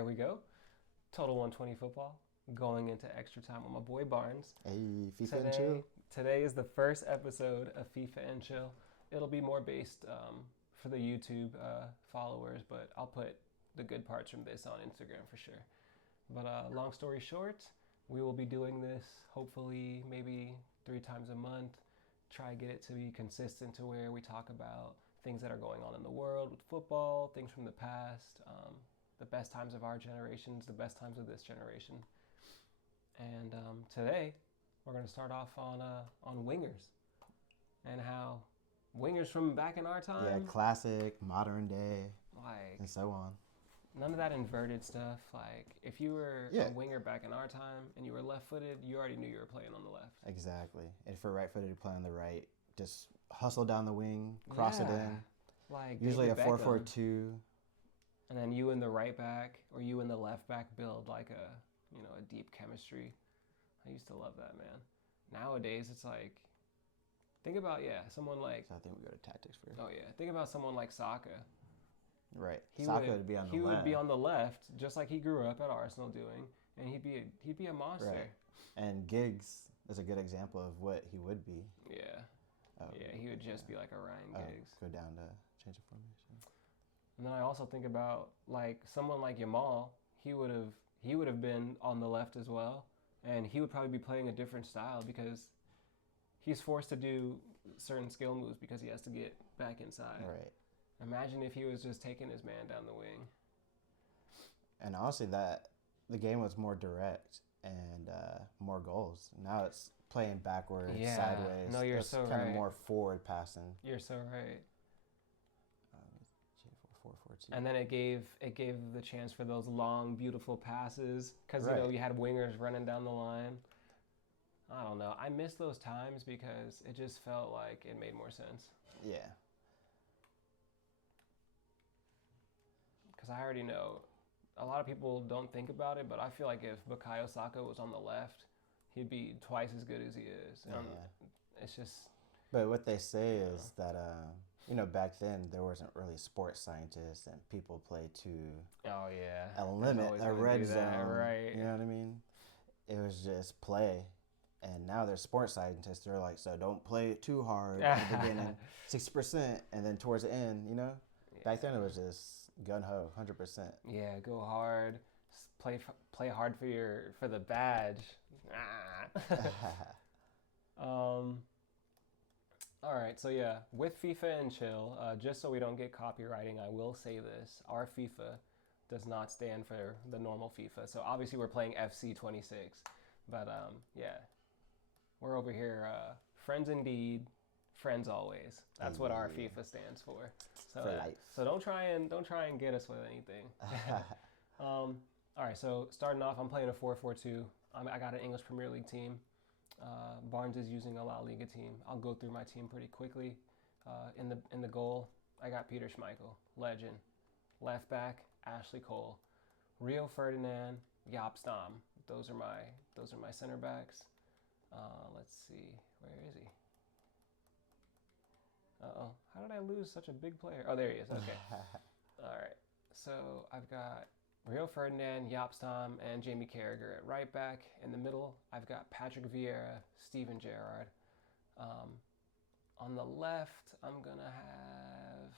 here we go. Total 120 football. Going into extra time with my boy Barnes. Hey, FIFA and Today, chill. today is the first episode of FIFA and Chill. It'll be more based for the YouTube followers, but I'll put the good parts from this on Instagram for sure. But long story short, we will be doing this hopefully maybe 3 times a month. Try to get it to be consistent to where we talk about things that are going on in the world with football, things from the past, the best times of our generations, the best times of this generation. And today, we're going to start off on wingers and how wingers from back in our time, Yeah, classic, modern day, like and so on. none of that inverted stuff. Like if you were Yeah. a winger back in our time and you were left-footed, you already knew you were playing on the left. Exactly. And for right-footed to play on the right, just hustle down the wing, cross it in. Like Usually David a Beckham. 4-4-2. And then you and the right back or you and the left back build like a deep chemistry. I used to love that, man. Nowadays it's like, think about someone like So I think we go to tactics first. think about someone like Saka. Right. Saka would be on the he left. would be on the left, just like he grew up at Arsenal doing, and he'd be a monster. Right. And Giggs is a good example of what he would be. Yeah. Oh, He would just be like a Ryan Giggs. Go down to change the formation. And then I also think about like someone like Yamal. He would have been on the left as well, and he would probably be playing a different style because he's forced to do certain skill moves because he has to get back inside. Right. Imagine if he was just taking his man down the wing. And honestly, that the game was more direct and more goals. Now it's playing backwards, Yeah. sideways. No, you're it's so kind right. of more forward passing. You're so right. J4-4-4-2. And then it gave the chance for those long, beautiful passes because Right. you had wingers running down the line. I don't know. I miss those times because it just felt like it made more sense. Yeah. Because I already know a lot of people don't think about it, but I feel like if Bukayo Saka was on the left, he'd be twice as good as he is. Yeah. It's just But what they say is that, back then there wasn't really sports scientists and people play to oh yeah, a There's limit, always a gonna red do that, zone. right? You know what I mean? It was just play. And now there's sports scientists. They're like, so don't play it too hard at the beginning, 60%, and then towards the end, Yeah. Back then it was just gun ho, 100%. Yeah, go hard. Play hard for the badge. All right, so yeah, with FIFA and Chill, just so we don't get copywriting, I will say this: our FIFA does not stand for the normal FIFA. So obviously we're playing FC 26, but yeah, we're over here, friends indeed, friends always. That's what our FIFA stands for. So, For life. So don't try and get us with anything. All right, so starting off, I'm playing a 4-4-2. I got an English Premier League team. Barnes is using a La Liga team. I'll go through my team pretty quickly. In the goal, I got Peter Schmeichel, legend. Left back, Ashley Cole. Rio Ferdinand, Jaap Stam. Those are my center backs. Let's see, where is he? Uh-oh, how did I lose such a big player? Oh, there he is, okay. All right, so I've got Rio Ferdinand, Jaap Stam, and Jamie Carragher at right back. In the middle, I've got Patrick Vieira, Steven Gerrard. On the left, I'm going to have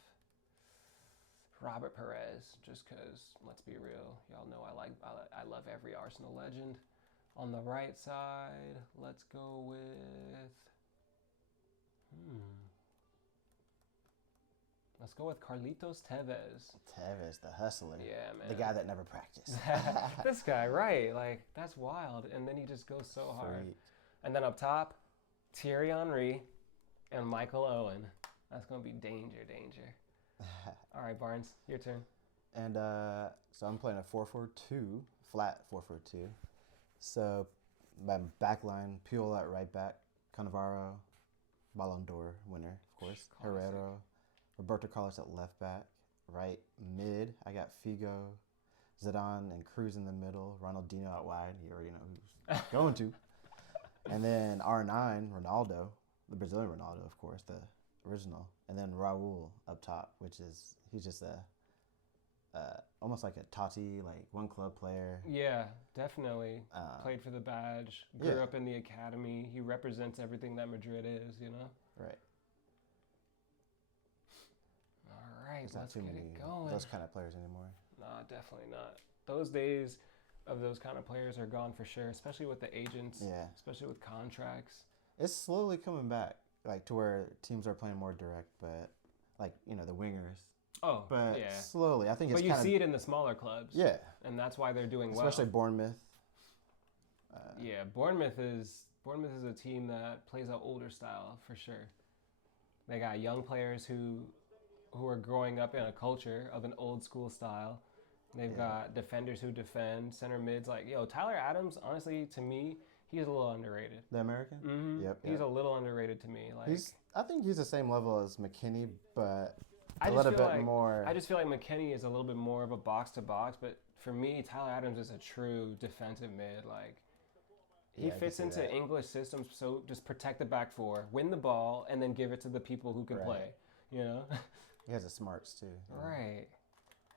Robert Perez, just because, let's be real, y'all know I love every Arsenal legend. On the right side, let's go with... Let's go with Carlitos Tevez. Tevez, the hustler. Yeah, man. The guy that never practiced. This guy, right? Like, that's wild. And then he just goes so hard. Freak. And then up top, Thierry Henry and Michael Owen. That's going to be danger. All right, Barnes, your turn. And so I'm playing a 4-4-2, flat 4-4-2. So my back line, Puyol at right back, Cannavaro, Ballon d'Or winner, of course, Classic. Herrero, Roberto Carlos at left back, right mid, I got Figo, Zidane and Cruz in the middle, Ronaldinho out wide, you already know who's going to. And then R9, Ronaldo, the Brazilian Ronaldo, of course, the original. And then Raul up top, he's just a almost like a Tati, like one club player. Yeah, definitely. Played for the badge. Grew yeah. up in the academy. He represents everything that Madrid is, you know? Right. All right, There's not let's too get many it going. those kind of players anymore. Nah, definitely not. Those days of those kind of players are gone for sure, especially with the agents, Yeah. especially with contracts. It's slowly coming back, like to where teams are playing more direct, but like, the wingers. Oh, But yeah. slowly, I think it's But you kind of... see it in the smaller clubs. Yeah. And that's why they're doing Especially well. Bournemouth. Yeah, Bournemouth is a team that plays an older style for sure. They got young players who are growing up in a culture of an old school style. They've got defenders who defend, center mids. Like, Tyler Adams, honestly, to me, he's a little underrated. The American? Mm-hmm. Yep. He's a little underrated to me. Like, I think he's the same level as McKinney, but I a little bit more. I just feel like McKinney is a little bit more of a box to box, but for me, Tyler Adams is a true defensive mid. Like, he fits into English systems, so just protect the back four, win the ball, and then give it to the people who can play. You know? He has the smarts too. Right.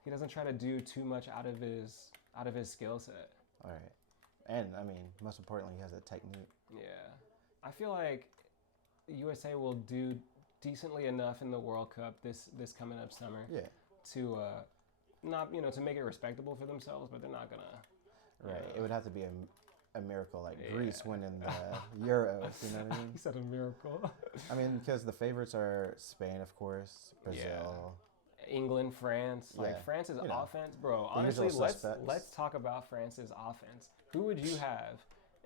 He doesn't try to do too much out of his skill set. All right. And I mean, most importantly, he has a technique. Yeah. I feel like USA will do decently enough in the World Cup this coming up summer. Yeah. To not to make it respectable for themselves, but they're not gonna. Right. It would have to be a miracle, like Greece winning the Euros. You know what I mean? He said a miracle. I mean, because the favorites are Spain, of course, Brazil, England, France. Like France's offense, bro. Honestly, let's talk about France's offense. Who would you have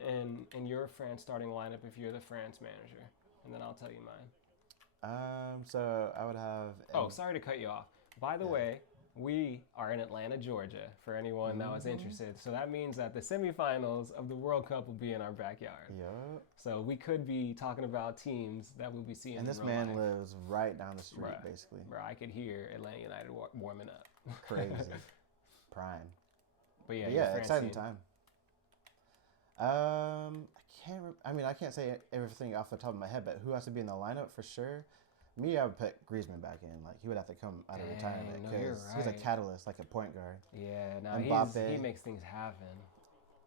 in your France starting lineup if you're the France manager? And then I'll tell you mine. So I would have. Oh, sorry to cut you off. By the way, we are in Atlanta, Georgia, for anyone that was interested. So that means that the semifinals of the World Cup will be in our backyard. Yep. So we could be talking about teams that we'll be seeing. And this man lives right down the street, basically. Bro, I could hear Atlanta United warming up. Crazy. Prime. But yeah, exciting time. I can't say everything off the top of my head, but who has to be in the lineup for sure? Me, I would put Griezmann back in. Like, he would have to come out of retirement because he's a catalyst, like a point guard. Yeah, he makes things happen.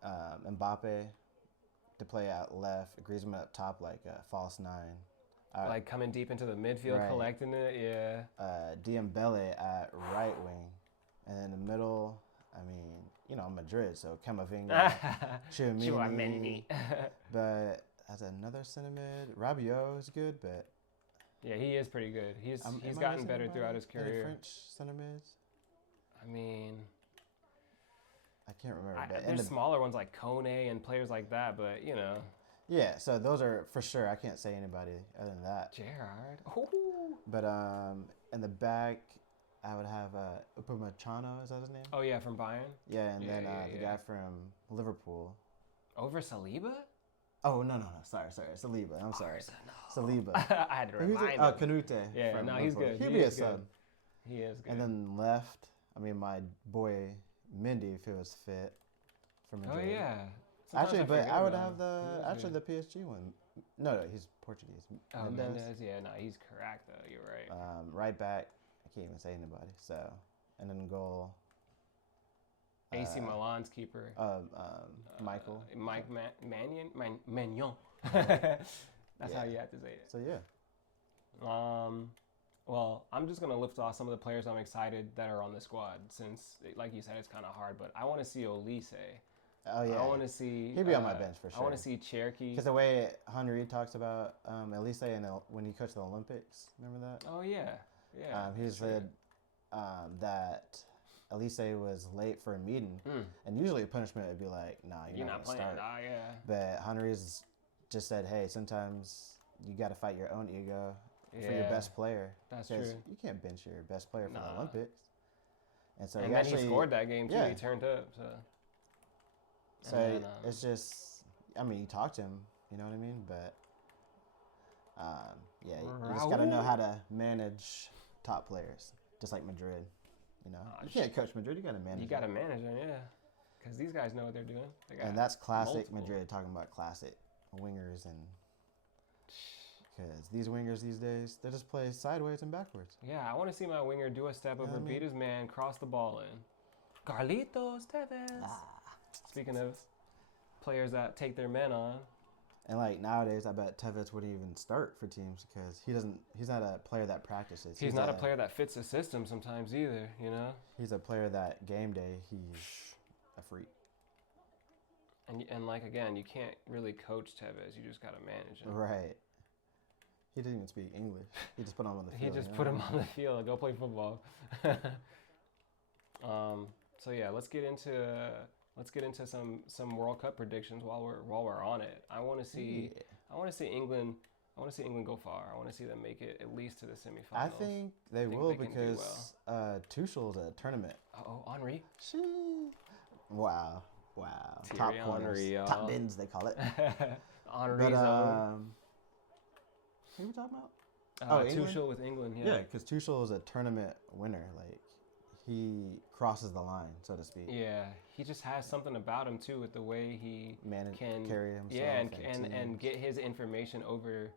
Mbappe to play out left, Griezmann up top like a false nine. Like coming deep into the midfield, collecting it, yeah. Dembele at right wing. And then in the middle, I mean, Madrid, so Camavinga, Tchouaméni. But as another center mid, Rabiot is good, but... Yeah, he is pretty good. He's gotten better throughout his career. Any French center mids? I mean... I can't remember. There's smaller ones like Kone and players like that, but, Yeah, so those are for sure. I can't say anybody other than that. Gerrard. Ooh. But in the back, I would have Upamecano. Is that his name? Oh, yeah, from Bayern? Yeah, and then the guy from Liverpool. Over Saliba? Oh, no. Sorry. Saliba. I'm sorry. Saliba. I had to remind him. Canute. Yeah, no, he's good. He'd be a sub. He is good. And then left, my boy Mendy, if he was fit for Madrid. Oh, yeah. Actually, but I would have the PSG one. No, he's Portuguese. Oh, Mendes. Yeah, no, he's correct, though. You're right. Right back, I can't even say anybody. So, and then goal. AC Milan's keeper. Michael. Mike Magnon. That's how you have to say it. So, yeah. Well, I'm just going to lift off some of the players I'm excited that are on the squad since, like you said, it's kind of hard. But I want to see Olise. Oh, yeah. I want to see... He'd be on my bench for sure. I want to see Cherky. Because the way Henry talks about Olise when he coached the Olympics, remember that? Oh, yeah. Yeah. He said that Olise was late for a meeting. And usually a punishment would be like, nah, you're not going to start. Nah, yeah. But Henry's just said, hey, sometimes you got to fight your own ego for your best player. That's true. You can't bench your best player for the Olympics. And so he scored that game, too. Yeah. He turned up, so... So it's just, you talk to him, you know what I mean? But, you just got to know how to manage top players, just like Madrid, you can't coach Madrid, you got to manage them. You got to manage them, yeah. Because these guys know what they're doing. And that's classic Madrid, talking about classic wingers and Because these wingers these days, they just play sideways and backwards. Yeah, I want to see my winger do a step over, beat his man, cross the ball in. Carlitos Tevez. Speaking of players that take their men on. And like nowadays, I bet Tevez wouldn't even start for teams because he's not a player that practices. He's not a player that fits the system sometimes either, you know? He's a player that game day, he's a freak. And like, again, you can't really coach Tevez. You just got to manage him. Right. He didn't even speak English. He just put him on the field. He just put him on the field. Like, go play football. So yeah, let's get into some World Cup predictions while we're on it. I want to see England. I want to see England go far. I want to see them make it at least to the semifinals. I think they will because Tuchel's a tournament. Oh, Henry. Wow. Thierry Top corners. Henry, Top bins, they call it. Henry's who are we talking about? Tuchel with England. Yeah, because Tuchel is a tournament winner. Like, he crosses the line, so to speak. Yeah, he just has something about him too, with the way he can carry himself. Yeah, and get his information over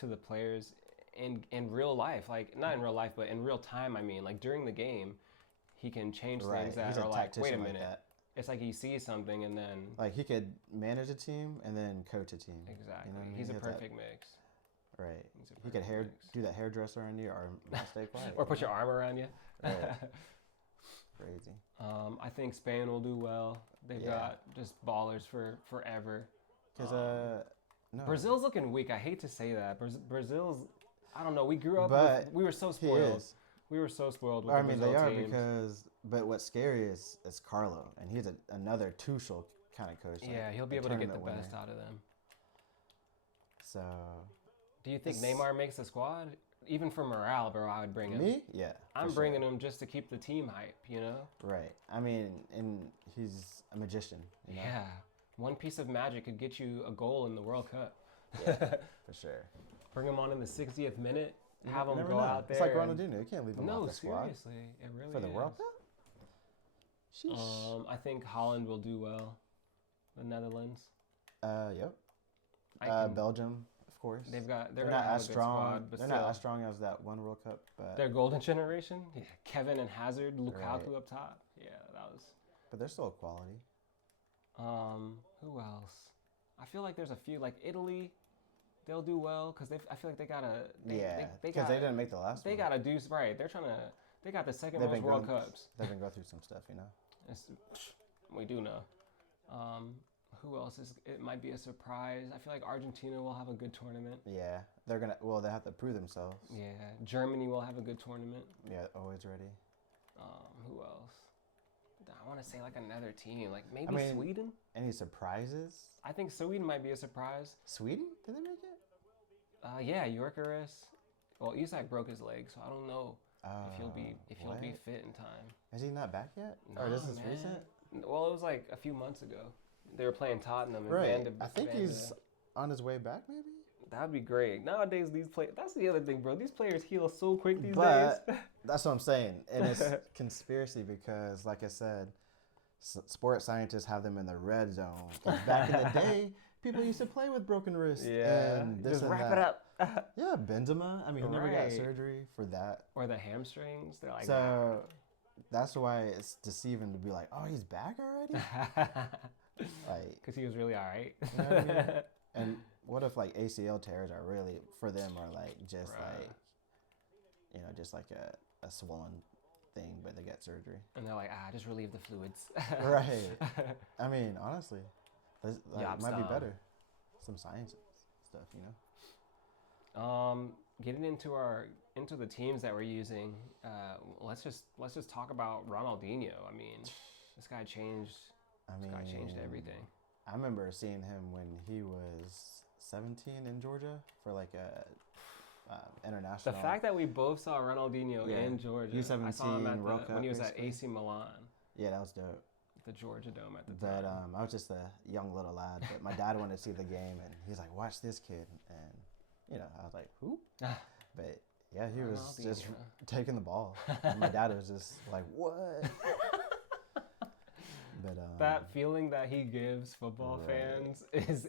to the players in real life. Like, not in real life, but in real time. I mean, like during the game, he can change things that are like, wait a minute. Like, it's like he sees something and then like he could manage a team and then coach a team. Exactly. You know what I mean? He's a perfect mix. Right. He could do that hairdresser on you or stay quiet. Or put your arm around you. Right. Crazy. I think Spain will do well. They've got just ballers for forever. Because no. Brazil's looking weak. I hate to say that. Brazil's, I don't know. We grew up we were so spoiled. We were so spoiled with the Brazil they are teams. But what's scary is Carlo, and he's another Tuchel kind of coach. Yeah, he'll be able to get the best out of them. So, do you think Neymar makes the squad? Even for morale, bro, I would bring him. Me? Yeah. I'm bringing him just to keep the team hype, you know? Right. I mean, and he's a magician. You know? Yeah. One piece of magic could get you a goal in the World Cup. Yeah, for sure. Bring him on in the 60th minute. Have him go out there. It's like Ronaldinho. You can't leave him off the squad. No, seriously. It really is. For the World Cup? I think Holland will do well. The Netherlands. Yep. Belgium, of course. They're not gonna have as a good strong. squad, but they're still. not as strong as that one World Cup. But their golden generation. Yeah. Kevin and Hazard, Lukaku up top. Yeah, that was. But they're still quality. Who else? I feel like there's a few, like Italy. They'll do well because I feel like they gotta. Because they didn't make the last one. They gotta do right. They're trying to. They got the second most World Cups. They've been going through some stuff, you know. We do know. Who else is? It might be a surprise. I feel like Argentina will have a good tournament. Yeah, they're gonna. Well, they have to prove themselves. Yeah, Germany will have a good tournament. Yeah, always ready. Who else? I want to say like another team, like maybe Sweden. Any surprises? I think Sweden might be a surprise. Sweden? Did they make it? Yeah, Yorkeris. Well, Isak broke his leg, so I don't know if he'll be fit in time. Is he not back yet? No, or is this recent? Well, it was like a few months ago. They were playing Tottenham. And right. I think he's on his way back, maybe. That'd be great. Nowadays, these players. That's the other thing, bro. These players heal so quick these days. That's what I'm saying, and it's conspiracy because, like I said, sports scientists have them in the red zone. Back in the day, people used to play with broken wrists. Yeah, and just wrap it up. Yeah, Benzema. I mean, he never got surgery for that. Or the hamstrings. They're like. So that's why it's deceiving to be like, oh, he's back already. Like, because he was really all right. You know what I mean? And what if like ACL tears are really for them are like just like, you know, just like a swollen thing, but they get surgery. And they're like, just relieve the fluids. Right. I mean, honestly, it might be better. Some science stuff, you know. Getting into the teams that we're using, let's just talk about Ronaldinho. I mean, this guy changed everything. I remember seeing him when he was 17 in Georgia for like a international. The fact that we both saw Ronaldinho in Georgia. U17 I saw him World Cup when he was basically. at AC Milan. Yeah, that was dope. The Georgia Dome at the time. But I was just a young little lad. But my dad wanted to see the game, and he's like, "Watch this kid," and you know, I was like, "Who?" But yeah, he was just taking the ball. And my dad was just like, "What?" But that feeling that he gives football fans is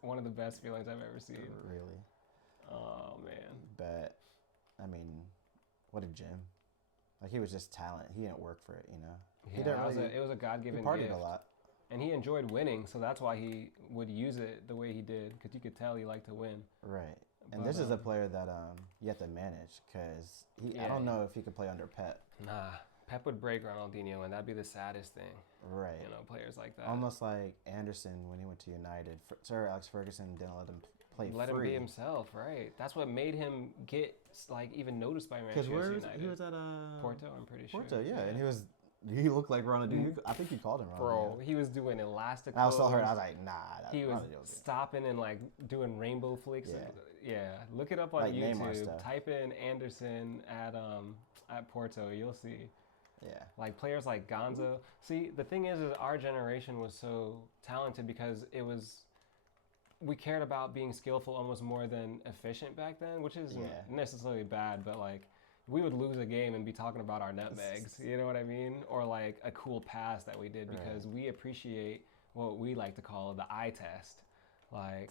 one of the best feelings I've ever seen. Really. Oh man. But I mean, what a gem! Like he was just talent. He didn't work for it, you know. Yeah, He didn't really. it was a He God-given partied gift. a lot. And he enjoyed winning, so that's why he would use it the way he did, because you could tell he liked to win. Right. And But, this is a player that you have to manage because I don't know if he could play under Pep. Nah, Pep would break Ronaldinho, and that'd be the saddest thing. Right. You know, players like that. Almost like Anderson when he went to United. Sir Alex Ferguson didn't let him play Let free. him be himself, right? That's what made him get like even noticed by Manchester United. He was at Porto, I'm pretty sure. Porto, yeah. And he looked like Ronaldinho. I think you called him Ronaldinho. Bro, he was doing elastic. I was still hurt. I was like, nah. He was stopping and like doing rainbow flicks. Yeah. And, look it up on like YouTube. Type in Anderson at Porto. You'll see. Yeah. Like players like Gonzo. See, the thing is our generation was so talented because we cared about being skillful almost more than efficient back then, which isn't necessarily bad, but like we would lose a game and be talking about our nutmegs, you know what I mean? Or like a cool pass that we did because we appreciate what we like to call the eye test. Like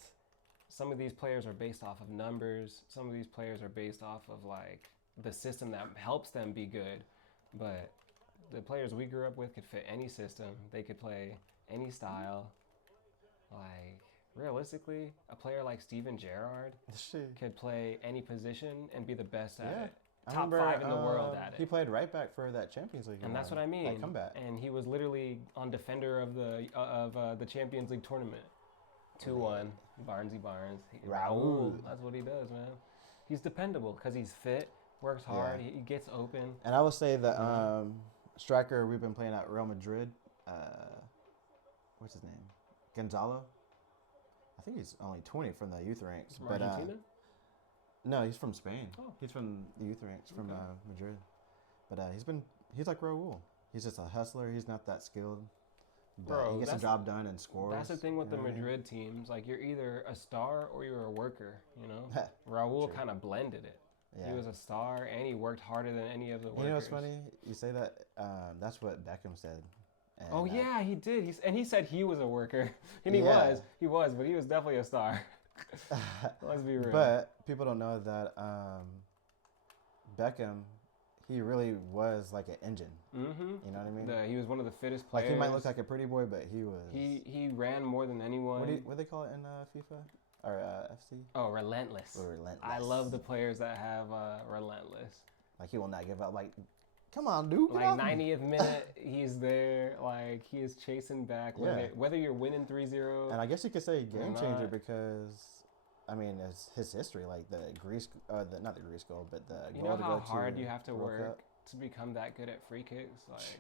some of these players are based off of numbers. Some of these players are based off of like the system that helps them be good. But the players we grew up with could fit any system. They could play any style. Like realistically, a player like Steven Gerrard could play any position and be the best at it. Top 5 in the world at it. He played right back for that Champions League. And that's what I mean. That comeback. And he was literally on defender of the Champions League tournament. 2-1. Barnes. Raul. That's what he does, man. He's dependable because he's fit, works hard, he gets open. And I would say the striker we've been playing at Real Madrid, what's his name? Gonzalo. I think he's only 20 from the youth ranks. From Argentina? No, he's from Spain. Oh. He's from the youth ranks from Madrid. But he's like Raul. He's just a hustler. He's not that skilled. But Bro, he gets the job done and scores. That's the thing with the Madrid teams. Like, you're either a star or you're a worker, you know? Raul kind of blended it. Yeah. He was a star, and he worked harder than any of the workers. You know what's funny? You say that. That's what Beckham said. And, yeah, he did. He said he was a worker, and he was, but he was definitely a star. Let's be real. But people don't know that Beckham, he really was like an engine. Mm-hmm. You know what I mean? He was one of the fittest players. Like he might look like a pretty boy, but he was. He ran more than anyone. What do they call it in FIFA or FC? Oh, relentless. Or relentless. I love the players that have relentless. Like he will not give up. Like, come on, dude. Like 90th minute, he's there. Like he is chasing back. Whether you're winning 3-0. And I guess you could say game changer because. I mean, it's his history, like the Greece, not the Greece goal, but the you goal know how to go hard to you have to World work Cup. To become that good at free kicks, like.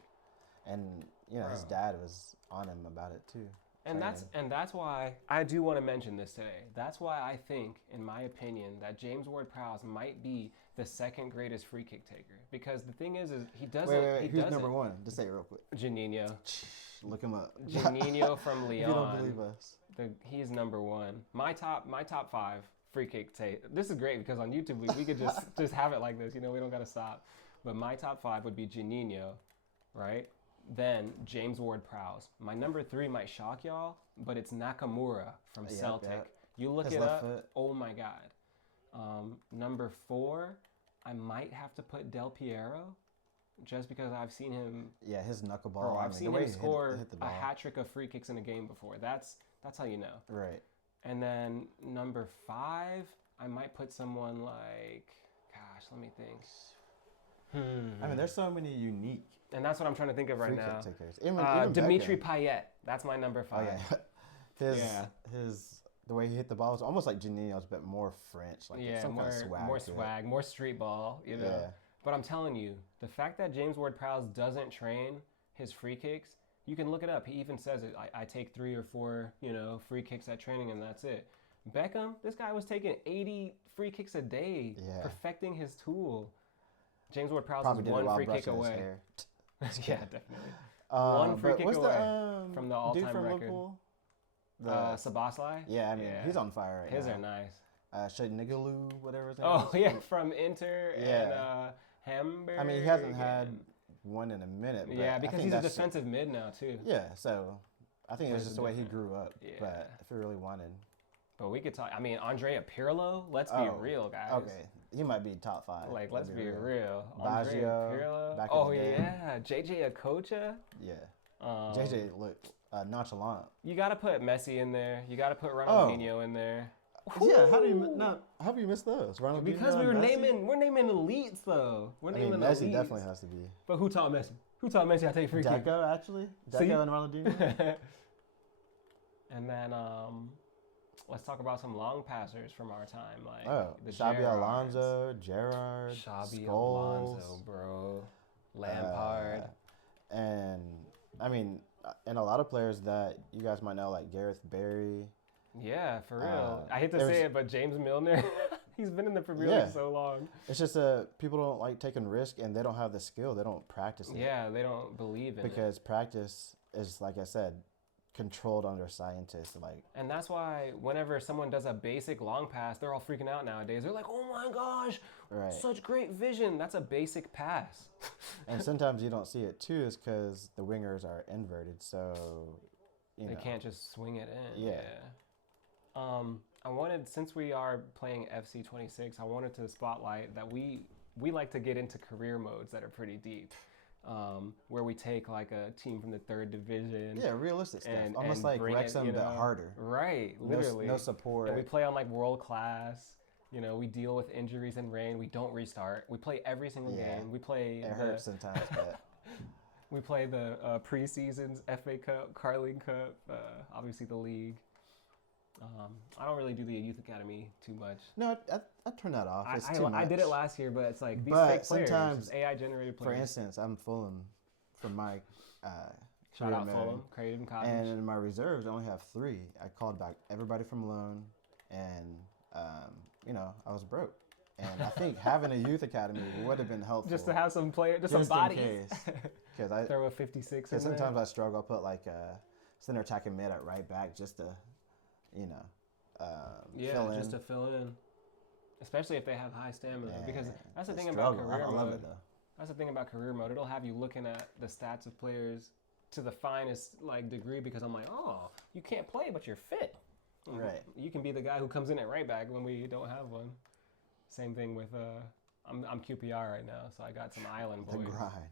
And his dad was on him about it too. And that's why I do want to mention this today. That's why I think, in my opinion, that James Ward-Prowse might be the second greatest free kick taker. Because the thing is he doesn't. Wait, who's number one? Just say it real quick. Juninho. Look him up. Juninho from Lyon. If you don't believe us. He's number one. My top 5 free kick take. This is great because on YouTube we could just have it like this. You know, we don't got to stop. But my top 5 would be Juninho, right? Then James Ward-Prowse. My number 3 might shock y'all, but it's Nakamura from Celtic. Yep. You look it up. Oh my God. Number 4, I might have to put Del Piero. Just because I've seen him. Yeah, his knuckleball. Bro, I've seen him score a hat trick of free kicks in a game before. That's how you know. Right. And then number 5, I might put someone like, gosh, let me think. I mean, there's so many unique. And that's what I'm trying to think of right now. Even Dimitri Payet. That's my number 5. Oh, yeah. The way he hit the ball was almost like Juninho's, but more French. Like some kind of swag. More swag, more street ball, you know. Yeah. But I'm telling you, the fact that James Ward-Prowse doesn't train his free kicks, you can look it up. He even says it. I take 3 or 4, free kicks at training, and that's it. Beckham, this guy was taking 80 free kicks a day, perfecting his tool. James Ward-Prowse is 1 free kick away. Yeah, definitely. 1 free kick away from the all-time dude from record. Liverpool? Szoboszlai? Yeah, I mean, he's on fire right now. His are nice. Shadnigalu, whatever his name is. Oh, yeah, from Inter and Hamburg. I mean, he hasn't had one in a minute. But yeah, because he's a defensive mid now, too. Yeah, so I think it's just the way he grew up. Yeah. But if he really wanted, But we could talk. I mean, Andrea Pirlo. Let's be real, guys. Okay, he might be top 5. Like, let's be real. Baggio, Andrea Pirlo. back in the day. Yeah, JJ Okocha. Yeah. JJ looked nonchalant. You got to put Messi in there. You got to put Ronaldinho in there. Yeah, how do you miss those? Ronaldinho, because we're naming elites though. We're naming Messi elites. definitely has to be. But who taught Messi? Who taught Messi how to take free kicks? Deco, actually. Deco and Ronaldinho. And then let's talk about some long passers from our time, like the Xabi Alonso, Gerrard, Xabi Scholes, Alonso, bro, Lampard, and I mean, and a lot of players that you guys might know, like Gareth Barry. Yeah, for real. I hate to say it, but James Milner, he's been in the Premier League so long. It's just people don't like taking risk, and they don't have the skill. They don't practice it. Yeah, they don't believe in it. Because practice is, like I said, controlled under scientists. And that's why whenever someone does a basic long pass, they're all freaking out nowadays. They're like, oh my gosh, such great vision. That's a basic pass. And sometimes you don't see it, too, is because the wingers are inverted, so, they can't just swing it in. Yeah. I wanted, since we are playing FC 26, I wanted to spotlight that we like to get into career modes that are pretty deep, where we take like a team from the 3rd division. Yeah, realistic stuff. Almost like Wrexham, but harder. Right, literally. No support. And we play on like world class. You know, we deal with injuries and rain. We don't restart. We play every single game. We play. It hurts sometimes, but. We play the preseasons, F.A. Cup, Carling Cup, obviously the league. I don't really do the youth academy too much. No, I turn that off. It's too much. I did it last year, but it's like these fake players, AI generated players. For instance, I'm Fulham from my shout out Fulham, Creighton College. And in my reserves, I only have 3. I called back everybody from loan, and I was broke. And I think having a youth academy would have been helpful. Just to have some players, just some bodies. Because I throw a 56 in there. Sometimes I struggle. I'll put like a center attacking mid at right back just to, fill in. Just to fill in. Especially if they have high stamina. Because that's the thing about career mode. I love it though. That's the thing about career mode. It'll have you looking at the stats of players to the finest degree, because I'm like, oh, you can't play, but you're fit. Right. You can be the guy who comes in at right back when we don't have one. Same thing with I'm QPR right now, so I got some island boys. The grind.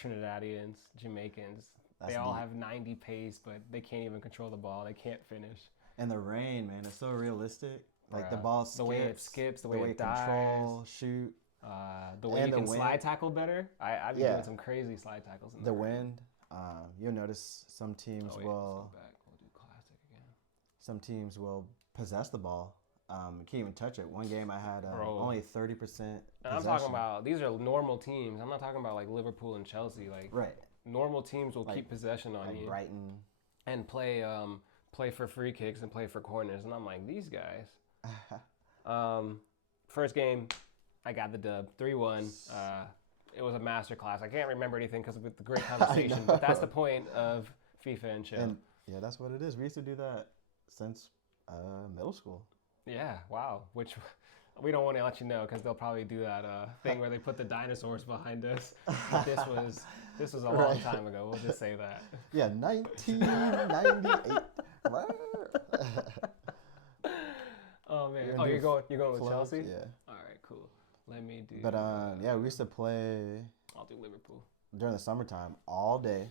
Trinidadians, Jamaicans. They all have 90 pace, but they can't even control the ball. They can't finish. And the rain, man, it's so realistic. Like the ball skips, the way it skips, the way it control, dives, shoot, the way you can slide tackle better. I've been doing some crazy slide tackles. In the wind. You'll notice some teams will. We'll do classic again. Some teams will possess the ball. Can't even touch it. One game I had only 30%. And I'm talking about, these are normal teams. I'm not talking about like Liverpool and Chelsea. Like normal teams will keep possession on you. Brighton. And play for free kicks and play for corners. And I'm like, these guys. First game, I got the dub, 3-1. It was a masterclass. I can't remember anything because of the great conversation, but that's the point of FIFA and chill. And yeah, that's what it is. We used to do that since middle school. Yeah, wow. Which we don't want to let you know because they'll probably do that thing where they put the dinosaurs behind us. But this was a long time ago. We'll just say that. Yeah, 1998. Oh man. You're going with clubs? Chelsea? Yeah. All right, cool. Let me do. But we used to play. I'll do Liverpool during the summertime all day.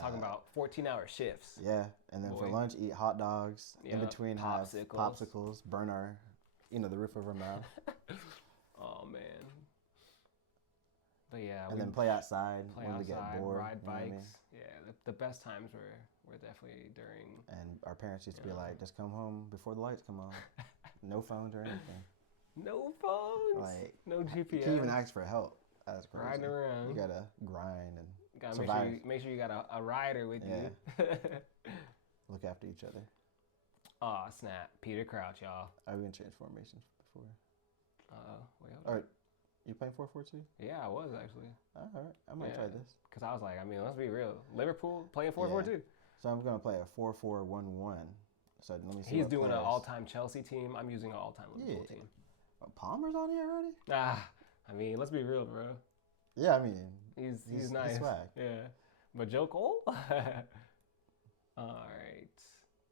Talking about 14-hour shifts. Yeah, and then for lunch, eat hot dogs. In between, have popsicles, burn our, the roof of our mouth. Oh man. But yeah. And then play outside when we get bored. Ride bikes. Yeah, the best times were definitely during. And our parents used to be like, just come home before the lights come on. No phones or anything. No phones. No GPS. You can't even ask for help. That's crazy. Riding around. You gotta grind and. Gotta make sure you got a rider with you. Look after each other. Oh, snap. Peter Crouch, y'all. I've been changed formations before. Wait, all right. You playing 4-4-2? Yeah, I was actually. All right. I might try this. Because I was like, let's be real. Liverpool playing 4-4-2. So I'm going to play a 4-4-1-1. So let me see. He's doing an all-time Chelsea team. I'm using an all-time Liverpool team. Palmer's on here already? Let's be real, bro. Yeah, I mean, he's nice. He's swag. Yeah. But Joe Cole? All right.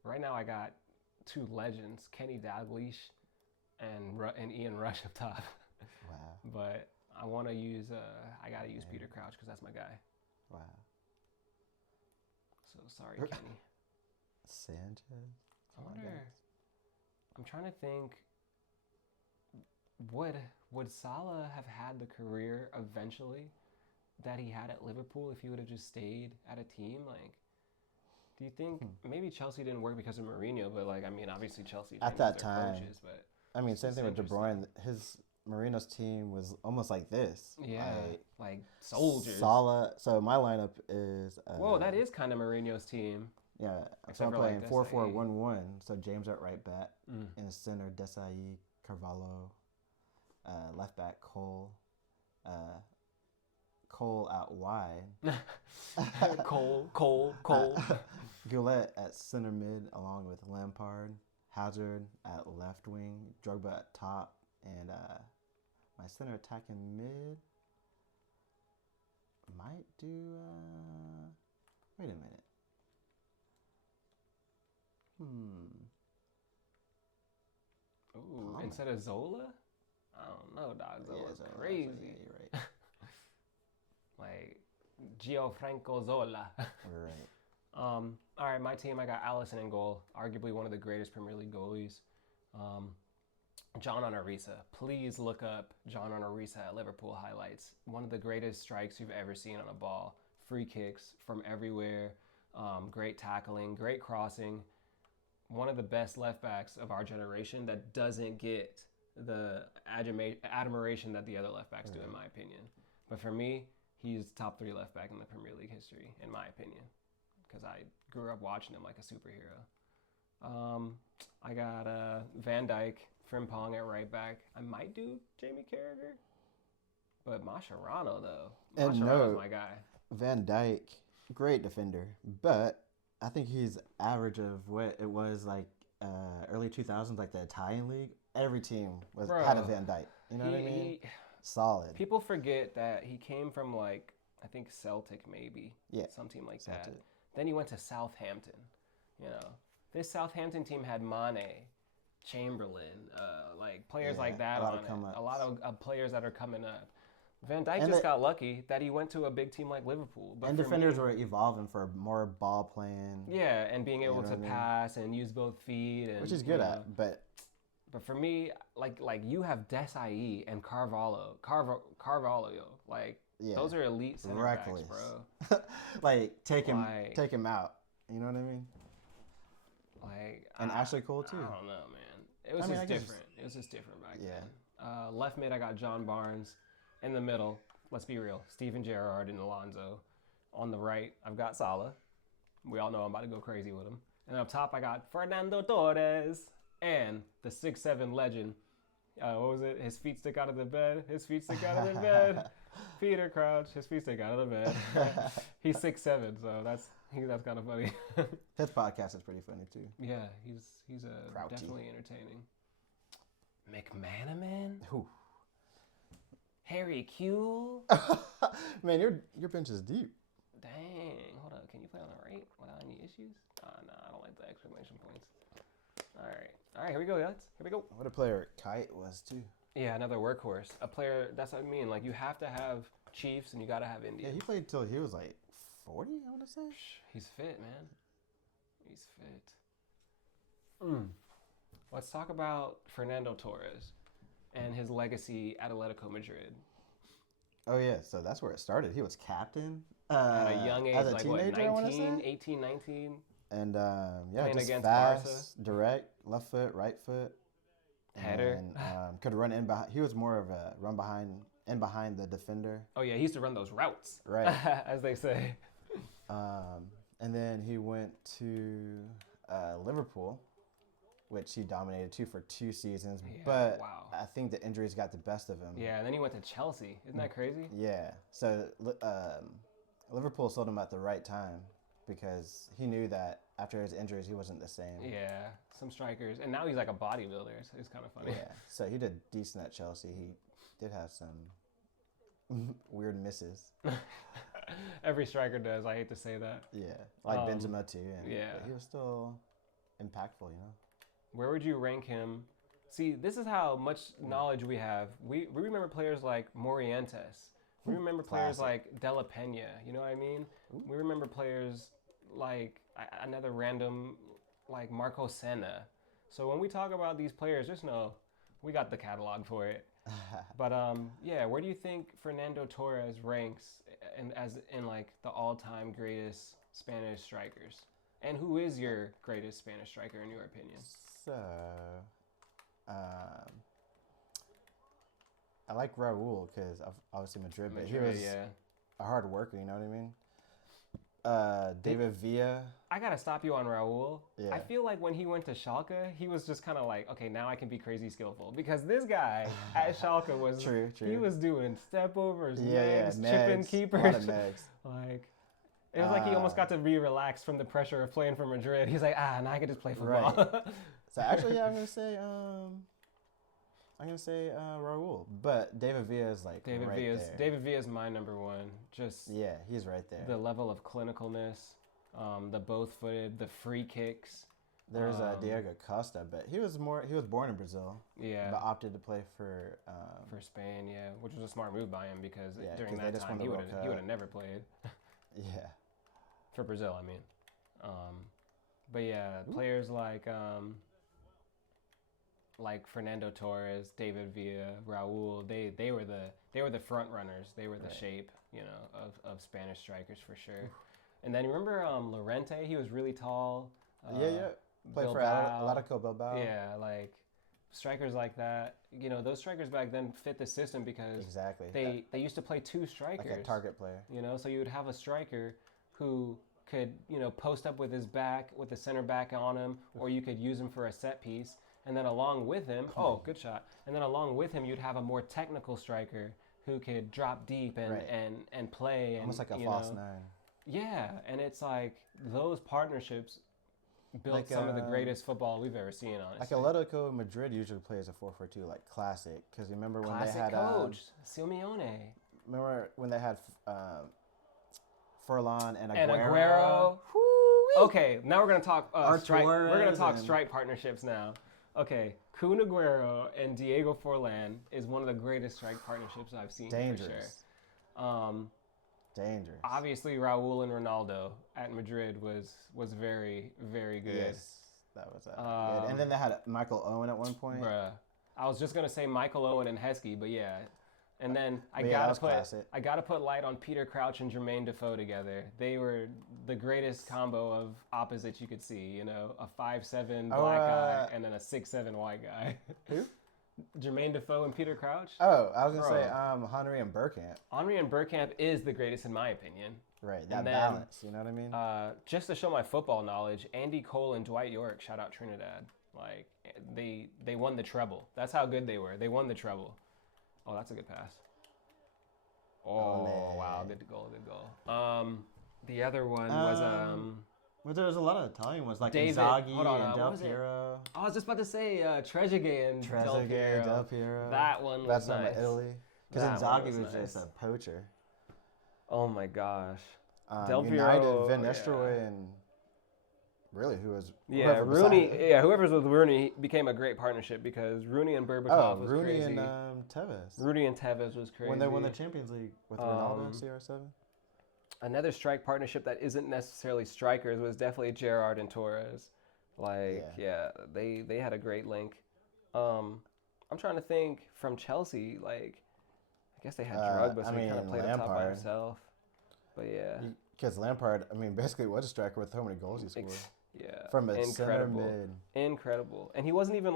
Right now I got two legends, Kenny Dalglish and Ian Rush up top. Wow. But I want to use I gotta use Peter Crouch because that's my guy. Wow. So sorry, Kenny. Sanchez. I wonder. I'm trying to think. Would Salah have had the career eventually that he had at Liverpool if he would have just stayed at a team? Like, do you think maybe Chelsea didn't work because of Mourinho? But like, I mean, obviously Chelsea At that their time, coaches, but I mean, same thing with De Bruyne. His Marino's team was almost like this. Yeah, like soldiers. Salah. So my lineup is. Whoa, that is kind of Mourinho's team. Yeah, so I'm playing 4-4-1-1. So James at right back, in the center Desai, Carvalho, left back Cole, Cole out wide. Cole. Goulet at center mid along with Lampard, Hazard at left wing, Drogba at top, and my center attacking mid might do. Wait a minute. Ooh, instead of Zola? I don't know, dog. Zola's crazy. Yeah, you're right. Like Gianfranco Zola. Right. All right, my team, I got Alisson in goal, arguably one of the greatest Premier League goalies. John Onorisa. Please look up John Onorisa at Liverpool highlights. One of the greatest strikes you've ever seen on a ball. Free kicks from everywhere. Great tackling, great crossing. One of the best left backs of our generation that doesn't get the admiration that the other left backs do, in my opinion. But for me, he's top 3 left back in the Premier League history, in my opinion, because I grew up watching him like a superhero. I got Van Dijk, Frimpong at right back. I might do Jamie Carragher, but Mascherano though. Mascherano's my guy. Van Dijk, great defender, but I think he's average of what it was like early 2000s, like the Italian league. Every team had a Van Dijk. You know what I mean? Solid. People forget that he came from like, I think Celtic maybe. Yeah. Some team like Celtic. That. Then he went to Southampton. You know, this Southampton team had Mane, Chamberlain, like players like that on it. A lot of players that are coming up. Van Dijk just got lucky that he went to a big team like Liverpool. But and defenders were evolving for more ball playing. Yeah, and being able to pass and use both feet. And, which is good at, but for me, like you have Desai and Carvalho, like those are elite center backs, bro. Like take him out. You know what I mean? Like Ashley Cole too. I don't know, man. It was just different. It was just different back then. Left mid, I got John Barnes. In the middle, let's be real, Steven Gerrard and Alonso. On the right, I've got Salah. We all know I'm about to go crazy with him. And up top, I got Fernando Torres and the 6'7" legend. What was it? His feet stick out of the bed. His feet stick out of the bed. Peter Crouch. His feet stick out of the bed. He's 6'7", so that's kind of funny. His podcast is pretty funny too. Yeah, he's definitely entertaining. McManaman. Who? Harry Kuehl. Man, your bench is deep. Dang. Hold up. Can you play on the right without any issues? No, I don't like the exclamation points. All right. Here we go, guys. Here we go. What a player Kite was, too. Yeah, another workhorse. A player, that's what I mean. Like, you have to have Chiefs and you got to have India. Yeah, he played till he was like 40, I want to say. He's fit, man. He's fit. Let's talk about Fernando Torres and his legacy at Atletico Madrid. Oh, yeah. So that's where it started. He was captain. At a young age, as a like teenager, what, 18, 19? And, playing just against fast, Barca. direct, left foot, right foot. Header. And could run in behind. He was more of a run behind the defender. Oh, yeah. He used to run those routes. Right. As they say. And then he went to Liverpool, which he dominated too for 2 seasons. Yeah, but wow. I think the injuries got the best of him. Yeah, and then he went to Chelsea. Isn't that crazy? Yeah. So Liverpool sold him at the right time because he knew that after his injuries, he wasn't the same. Yeah, some strikers. And now he's like a bodybuilder, so it's kind of funny. Yeah. So he did decent at Chelsea. He did have some weird misses. Every striker does. I hate to say that. Yeah. Like Benzema too. But he was still impactful, where would you rank him? See, this is how much knowledge we have. We remember players like Morientes. We remember players Classic. like Della Pena. You know what I mean? We remember players like another random like Marco Senna. So when we talk about these players, just know we got the catalog for it. But yeah, where do you think Fernando Torres ranks in like the all-time greatest Spanish strikers? And who is your greatest Spanish striker in your opinion? So, um, I like Raul because obviously Madrid, but he was a hard worker. You know what I mean? David Villa. I gotta stop you on Raul. Yeah. I feel like when he went to Schalke, he was just kind of like, okay, now I can be crazy skillful because this guy at Schalke was True. He was doing step overs, megs, chipping keepers, a lot of megs. Like it was like he almost got to be relaxed from the pressure of playing for Madrid. He's like, now I can just play football. Right. So actually, yeah, I'm gonna say Raul, but David Villa is like David Villa is my number one. Just yeah, he's right there. The level of clinicalness, the both-footed, the free kicks. There's Diego Costa, but he was born in Brazil. Yeah. But opted to play for Spain, yeah, which was a smart move by him because during 'cause that time he would have never played. Yeah. For Brazil, I mean. But yeah, players like Fernando Torres, David Villa, Raul, they were the front runners. They were the shape, of Spanish strikers for sure. And then remember Llorente, he was really tall. Played for Atletico Bilbao. Yeah, like strikers like that. Those strikers back then fit the system because they used to play two strikers. Like a target player. So you would have a striker who could, post up with his back, with the center back on him, or you could use him for a set piece. And then along with him, good shot. And then along with him, you'd have a more technical striker who could drop deep and play. Almost like a false nine. Yeah, and it's like those partnerships built some of the greatest football we've ever seen, honestly. Like Atletico Madrid usually plays a 4-4-2, like classic. Because remember when they had coach Simeone. Remember when they had Furlan and Aguero. And Aguero. Okay, now we're gonna talk strike. We're gonna talk strike partnerships now. Okay, Kun Aguero and Diego Forlan is one of the greatest strike partnerships I've seen. Dangerous. For sure. Dangerous. Obviously, Raul and Ronaldo at Madrid was very, very good. Yes, that was good. And then they had Michael Owen at one point. Bruh. I was just gonna say Michael Owen and Heskey, but yeah. And then I gotta put light on Peter Crouch and Jermaine Defoe together. They were the greatest combo of opposites you could see. A 5'7" black guy and then a 6'7" white guy. Who? Jermaine Defoe and Peter Crouch. Oh, I was gonna say Henry and Bergkamp. Henry and Bergkamp is the greatest in my opinion. Right, that balance. You know what I mean? Just to show my football knowledge, Andy Cole and Dwight York, shout out Trinidad. Like they won the treble. That's how good they were. They won the treble. Oh, that's a good pass. Oh, wow, good goal. The other one was Well, there was a lot of Italian ones like David, Inzaghi and Del Piero. I was just about to say Trezeguet and Del Piero. That one was That's nice. Italy. Because Inzaghi was just a poacher. Oh my gosh. Del Piero, Van Nistelrooy, and really who was Rooney. Yeah, whoever was with Rooney became a great partnership because Rooney and Berbatov was Rooney crazy. and Tevez. Rooney and Tevez was crazy. When they won the Champions League with Ronaldo, CR7. Another strike partnership that isn't necessarily strikers was definitely Gerrard and Torres. They had a great link. I'm trying to think from Chelsea, I guess they had Drogba, so he kind of played up top by himself. But yeah. Because Lampard, basically was a striker with how many goals he scored. Yeah. From a center mid. Incredible. And he wasn't even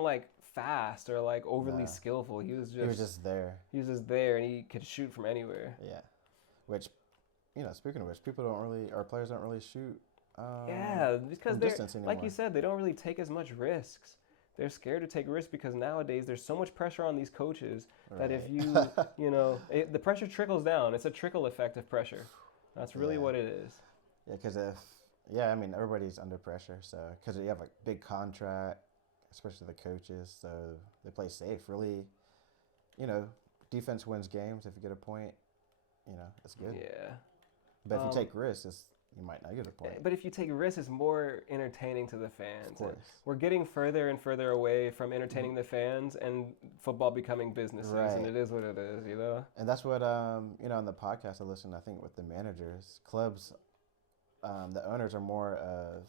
fast or overly skillful. He was just there. He was just there and he could shoot from anywhere. Yeah. Which, speaking of which, players don't really shoot. Because they're, like you said, they don't really take as much risks. They're scared to take risks because nowadays there's so much pressure on these coaches that if you, the pressure trickles down. It's a trickle effect of pressure. That's really what it is. Yeah, because everybody's under pressure. So, because you have a big contract, especially the coaches, so they play safe. Really, defense wins games. If you get a point, it's good. Yeah. But if you take risks, you might not get a point. But if you take risks, it's more entertaining to the fans. Of course. And we're getting further and further away from entertaining the fans and football becoming businesses, and it is what it is, you know? And that's what, you know, on the podcast I listened, I think, with the managers, clubs, the owners are more of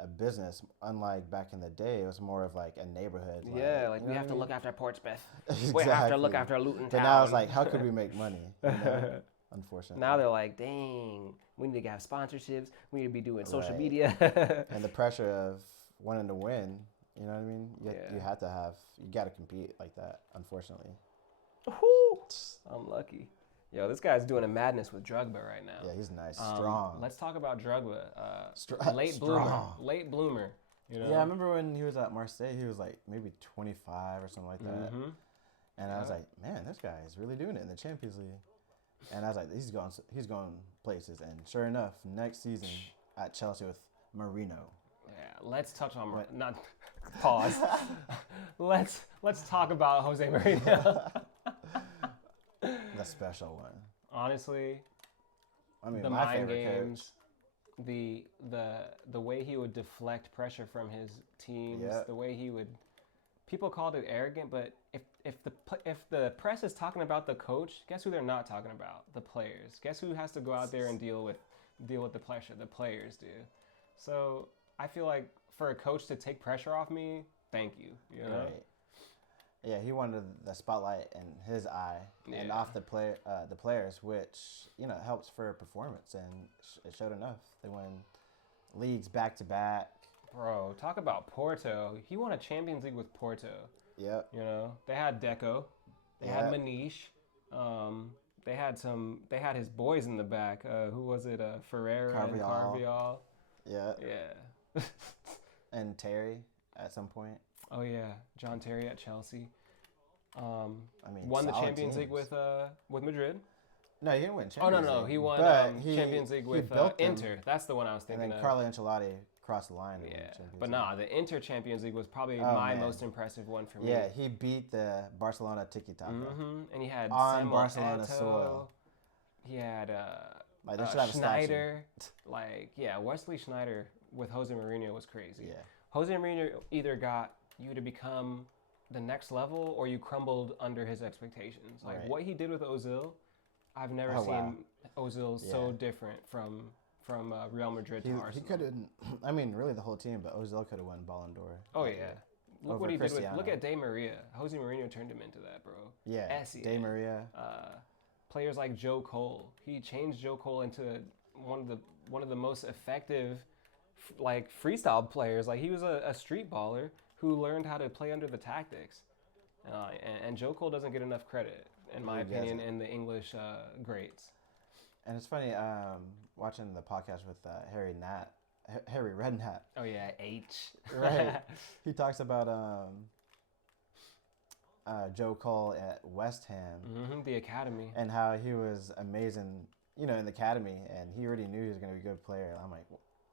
a business. Unlike back in the day, it was more of like a neighborhood. Yeah, like you we know have to what I look after Portsmouth. mean? We have to Exactly. look after Luton But Town. now it's like, how could we make money? You know? Unfortunately. Now they're like, dang, we need to have sponsorships. We need to be doing social Right. media. And the pressure of wanting to win, you know what I mean? You have to have, you got to compete like that, unfortunately. Whew. I'm lucky. Yo, this guy's doing a madness with Drogba right now. Yeah, he's nice, strong. Let's talk about Drogba. Late Strong. bloomer. You know? Yeah, I remember when he was at Marseille, he was like maybe 25 or something like that. Mm-hmm. And I was like, man, this guy is really doing it in the Champions League. And I was like, he's going places. And sure enough, next season at Chelsea with Marino. Yeah, let's touch on not pause. let's talk about Jose Mourinho. The special one. Honestly, I mean, the my mind favorite games, the way he would deflect pressure from his teams, the way he would. People called it arrogant, but if the press is talking about the coach, guess who they're not talking about? The players. Guess who has to go out there and deal with the pressure? The players do. So I feel like for a coach to take pressure off me, thank you. You know. Right. Yeah, he wanted the spotlight in his eye and off the players, which, you know, helps for performance, and it showed enough. They won leagues back to back. Bro, talk about Porto. He won a Champions League with Porto. Yep. You know, they had Deco, they had Maniche, they had his boys in the back. Who was it? Ferreira and Carvajal. Yeah. Yeah. And Terry at some point. Oh yeah, John Terry at Chelsea. I mean, won the solid Champions teams. League with Madrid. No, he didn't win Champions League. No, he won Champions League with Inter. That's the one I was thinking and then of. Carlo Ancelotti crossed the line. Yeah, Champions but League. nah, the Inter Champions League was probably my most impressive one for me. Yeah, he beat the Barcelona tiki-taka. Mm-hmm. And he had on Samuel Barcelona Eto'o. soil. He had Like, they should have a Schneider. Like, yeah, Wesley Schneider with Jose Mourinho was crazy. Yeah. Jose Mourinho either got you to become the next level or you crumbled under his expectations. Like what he did with Ozil, I've never seen Ozil so different from Real Madrid to Arsenal. He could have, I mean, really the whole team, but Ozil could have won Ballon d'Or. Oh yeah. Look what he did with. Look Cristiano. at Di Maria. Jose Mourinho turned him into that, bro. Yeah. Essien. Di Maria. Players like Joe Cole. He changed Joe Cole into one of the most effective, like freestyle players. Like he was a street baller who learned how to play under the tactics. And Joe Cole doesn't get enough credit, in my opinion, in the English greats. And it's funny watching the podcast with Harry Redknapp. Oh yeah, H. Right. He talks about Joe Cole at West Ham. Mm-hmm, the academy. And how he was amazing, you know, in the academy, and he already knew he was going to be a good player. I'm like,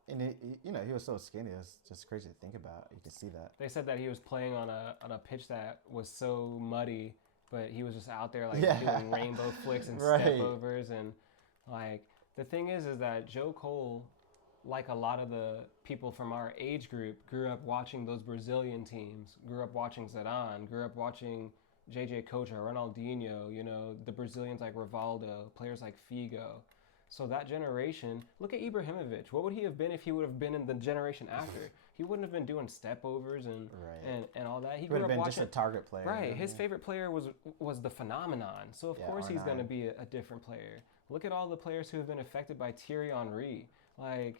and he was so skinny. It was just crazy to think about. You can see that. They said that he was playing on a pitch that was so muddy, but he was just out there like doing rainbow flicks and step overs, and like the thing is that Joe Cole, like a lot of the people from our age group, grew up watching those Brazilian teams, grew up watching Zidane, grew up watching JJ Kocha, Ronaldinho, you know, the Brazilians like Rivaldo, players like Figo. So that generation, look at Ibrahimovic. What would he have been if he would have been in the generation after? He wouldn't have been doing step overs and all that. He would have been watching, just a target player. Right. His favorite player was the phenomenon. So of course he's going to be a different player. Look at all the players who have been affected by Thierry Henry. Like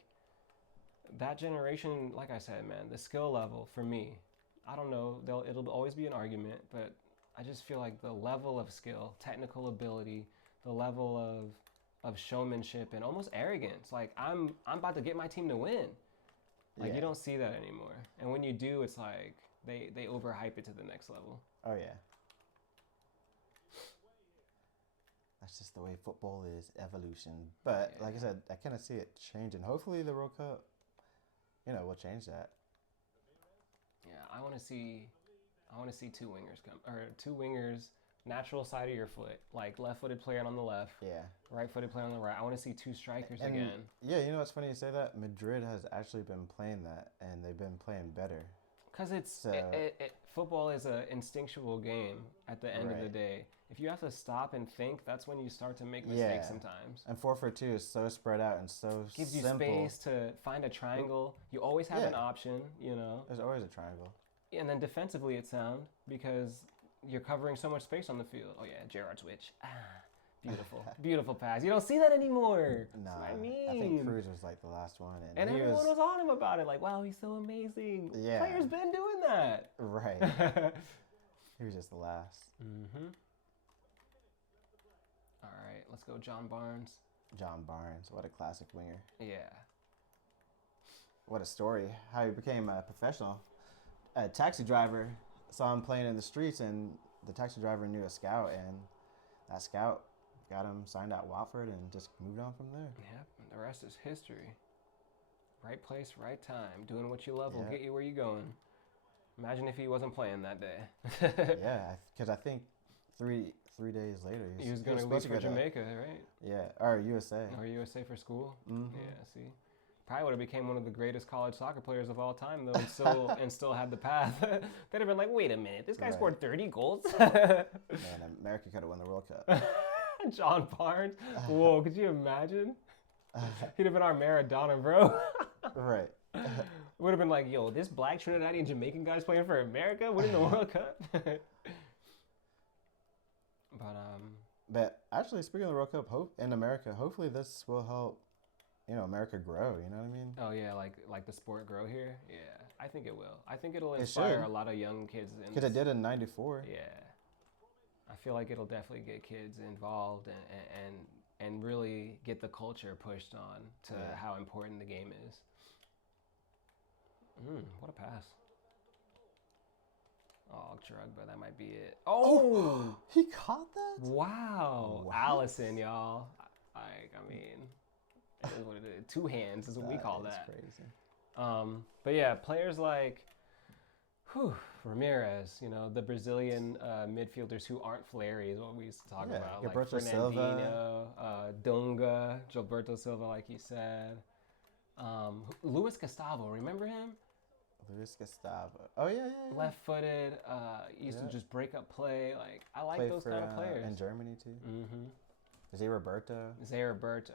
that generation, like I said, man, the skill level for me, I don't know. It'll always be an argument, but I just feel like the level of skill, technical ability, the level of showmanship and almost arrogance. Like I'm about to get my team to win. Like you don't see that anymore. And when you do, it's like they overhype it to the next level. Oh yeah. That's just the way football is, evolution. But like I said, I kind of see it changing. Hopefully the World Cup, you know, will change that. Yeah, I want to see two wingers natural side of your foot, like left-footed player on the left, Yeah. right-footed player on the right. I want to see two strikers And again. yeah, you know what's funny you say that? Madrid has actually been playing that, and they've been playing better. Because football is an instinctual game at the end of the Right. day. If you have to stop and think, that's when you start to make mistakes sometimes. And 4-for-2 is so spread out and so Gives you simple. space to find a triangle. You always have an option, you know. There's always a triangle. And then defensively, it's sound because you're covering so much space on the field. Oh yeah, Gerard switch. Beautiful, beautiful pass. You don't see that anymore. Nah, That's what I mean. I think Cruz was like the last one, And everyone was on him about it. Like, wow, he's so amazing. Yeah. Players been doing that. Right. He was just the last. Mm-hmm. All right, let's go, John Barnes. John Barnes, what a classic winger. Yeah. What a story. How he became a professional. A taxi driver saw him playing in the streets, and the taxi driver knew a scout, and that scout got him signed at Watford and just moved on from there. Yep, and the rest is history. Right place, right time. Doing what you love will Yeah. get you where you're going. Imagine if he wasn't playing that day. Yeah, because I think three days later he was going to leave for Jamaica, right? Yeah, or USA. Or USA for school. Mm-hmm. Yeah, see. Probably would have became one of the greatest college soccer players of all time, though, and still had the path. They'd have been like, wait a minute, this guy scored 30 goals? Man, America could have won the World Cup. John Barnes? Whoa, could you imagine? He'd have been our Maradona, bro. Right. Would have been like, yo, this black Trinidadian Jamaican guy's playing for America, winning the World Cup. But actually, speaking of the World Cup, in America, hopefully this will help, America grow. You know what I mean? Oh yeah, like the sport grow here. Yeah, I think it will. I think it'll inspire a lot of young kids. Because it did in '94. Yeah, I feel like it'll definitely get kids involved and really get the culture pushed on to how important the game is. What a pass. Oh, Drogba, that might be it. Oh! He caught that? Wow. What? Allison, y'all. I mean, it is what it is. Two hands is what we call that. That's crazy. But yeah, players like Ramirez, the Brazilian midfielders who aren't flary is what we used to talk about. Gilberto like Silva. Dunga, Gilberto Silva, like you said. Luis Gustavo, remember him? Luis Gustavo. Oh, yeah. Left-footed, used to just break up play. Like, I like those kind of players. In Germany, too. Mm-hmm. Zé Roberto.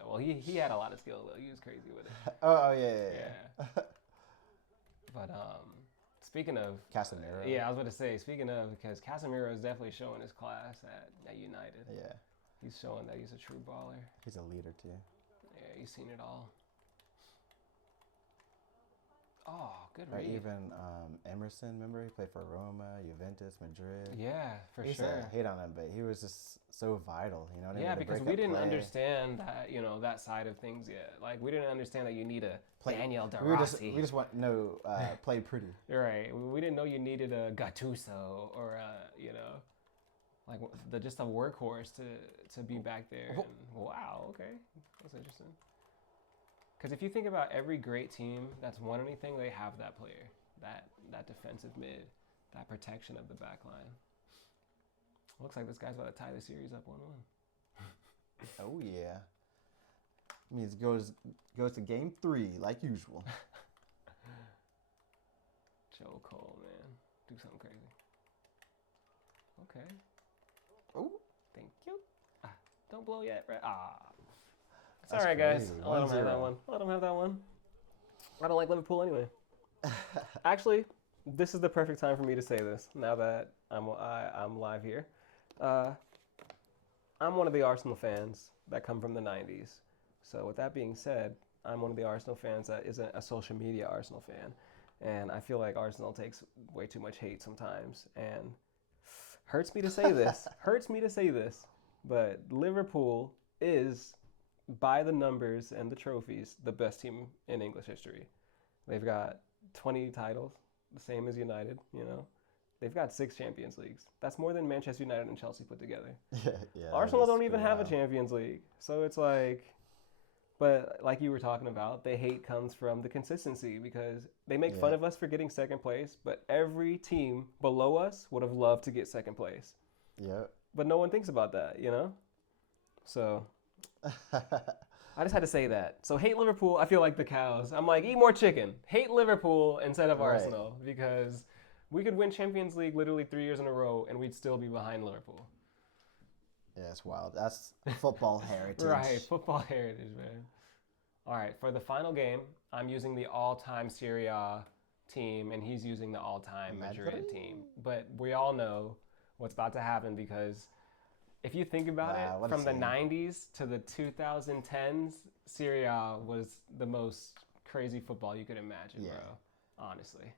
Well, he had a lot of skill, though. He was crazy with it. Oh, yeah. But, speaking of... Casemiro. Yeah, I was about to say, speaking of, because Casemiro is definitely showing his class at United. Yeah. He's showing that he's a true baller. He's a leader, too. Yeah, he's seen it all. Oh, good Or read. even Emerson, remember? He played for Roma, Juventus, Madrid. Yeah, for I used sure. to hate on him, but he was just so vital, you know what I mean? Yeah, To because break we up didn't play. understand that, that side of things yet. Like, we didn't understand that you need a Daniel De We Rossi. just want play pretty. Right. We didn't know you needed a Gattuso or like just a workhorse to be back there. And, wow. Okay, that's interesting. Because if you think about every great team that's won anything, they have that player, that defensive mid, that protection of the back line. Looks like this guy's about to tie the series up 1-1. Oh yeah. Means goes to game 3 like usual. Joe Cole, man, do something crazy. Okay. Oh, Thank you. Don't blow yet, right? It's That's all right, guys. crazy. Let them have that 1-0. one. Let them have that one. I don't like Liverpool anyway. Actually, this is the perfect time for me to say this. Now that I'm live here, I'm one of the Arsenal fans that come from the '90s. So with that being said, I'm one of the Arsenal fans that isn't a social media Arsenal fan, and I feel like Arsenal takes way too much hate sometimes, and hurts me to say this. But Liverpool is, by the numbers and the trophies, the best team in English history. They've got 20 titles, the same as United, They've got 6 Champions Leagues. That's more than Manchester United and Chelsea put together. Yeah. Arsenal don't even have a Champions League. So it's like, but like you were talking about, the hate comes from the consistency because they make fun of us for getting second place, but every team below us would have loved to get second place. Yeah. but no one thinks about that, you know. So I just had to say that. So hate Liverpool. I feel like the cows. I'm like, eat more chicken. Hate Liverpool instead of Right. Arsenal because we could win Champions League literally 3 years in a row and we'd still be behind Liverpool. Yeah, it's wild. That's football heritage. Right, football heritage, man. All right, for the final game, I'm using the all-time Serie A team, and he's using the all-time Madrid team. But we all know what's about to happen because if you think about Wow, it, what a from the team. 90s to the 2010s, Serie A was the most crazy football you could imagine, Yeah. bro. Honestly.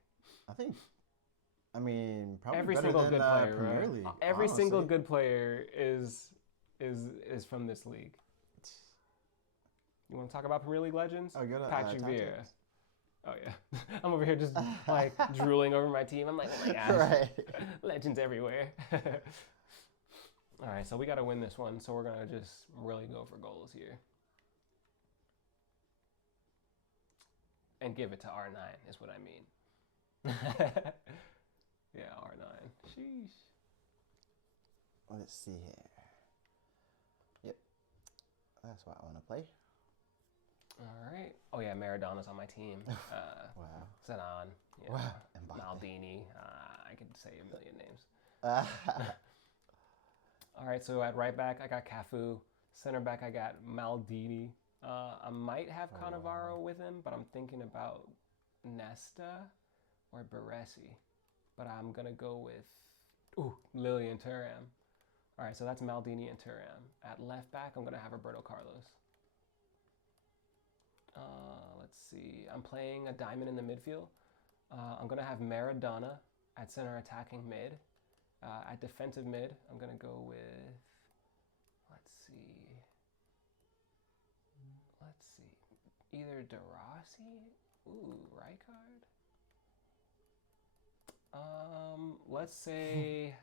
I mean, probably Every better single than good player, Premier right? League. Every single honestly. good player is from this league. You want to talk about Premier League legends? Oh, go to Patrick top Vieira. teams. Oh yeah, I'm over here just like drooling over my team. I'm like, oh my gosh, Right. legends everywhere. All right, so we got to win this one. So we're gonna just really go for goals here and give it to R9 is what I mean. Yeah, R9. Sheesh. Let's see here. Yep. That's what I want to play. All right. Oh yeah, Maradona's on my team. Wow. Zidane. You know, Wow. Mbappe. Maldini. I could say a million names. All right, so at right back, I got Cafu. Center back, I got Maldini. I might have Cannavaro with him, but I'm thinking about Nesta or Baresi. But I'm going to go with Lily and Thuram. All right, so that's Maldini and Thuram. At left back, I'm going to have Roberto Carlos. Let's see. I'm playing a diamond in the midfield. I'm going to have Maradona at center attacking mid. At defensive mid, I'm going to go with, let's see, either De Rossi, Rijkaard. Let's say,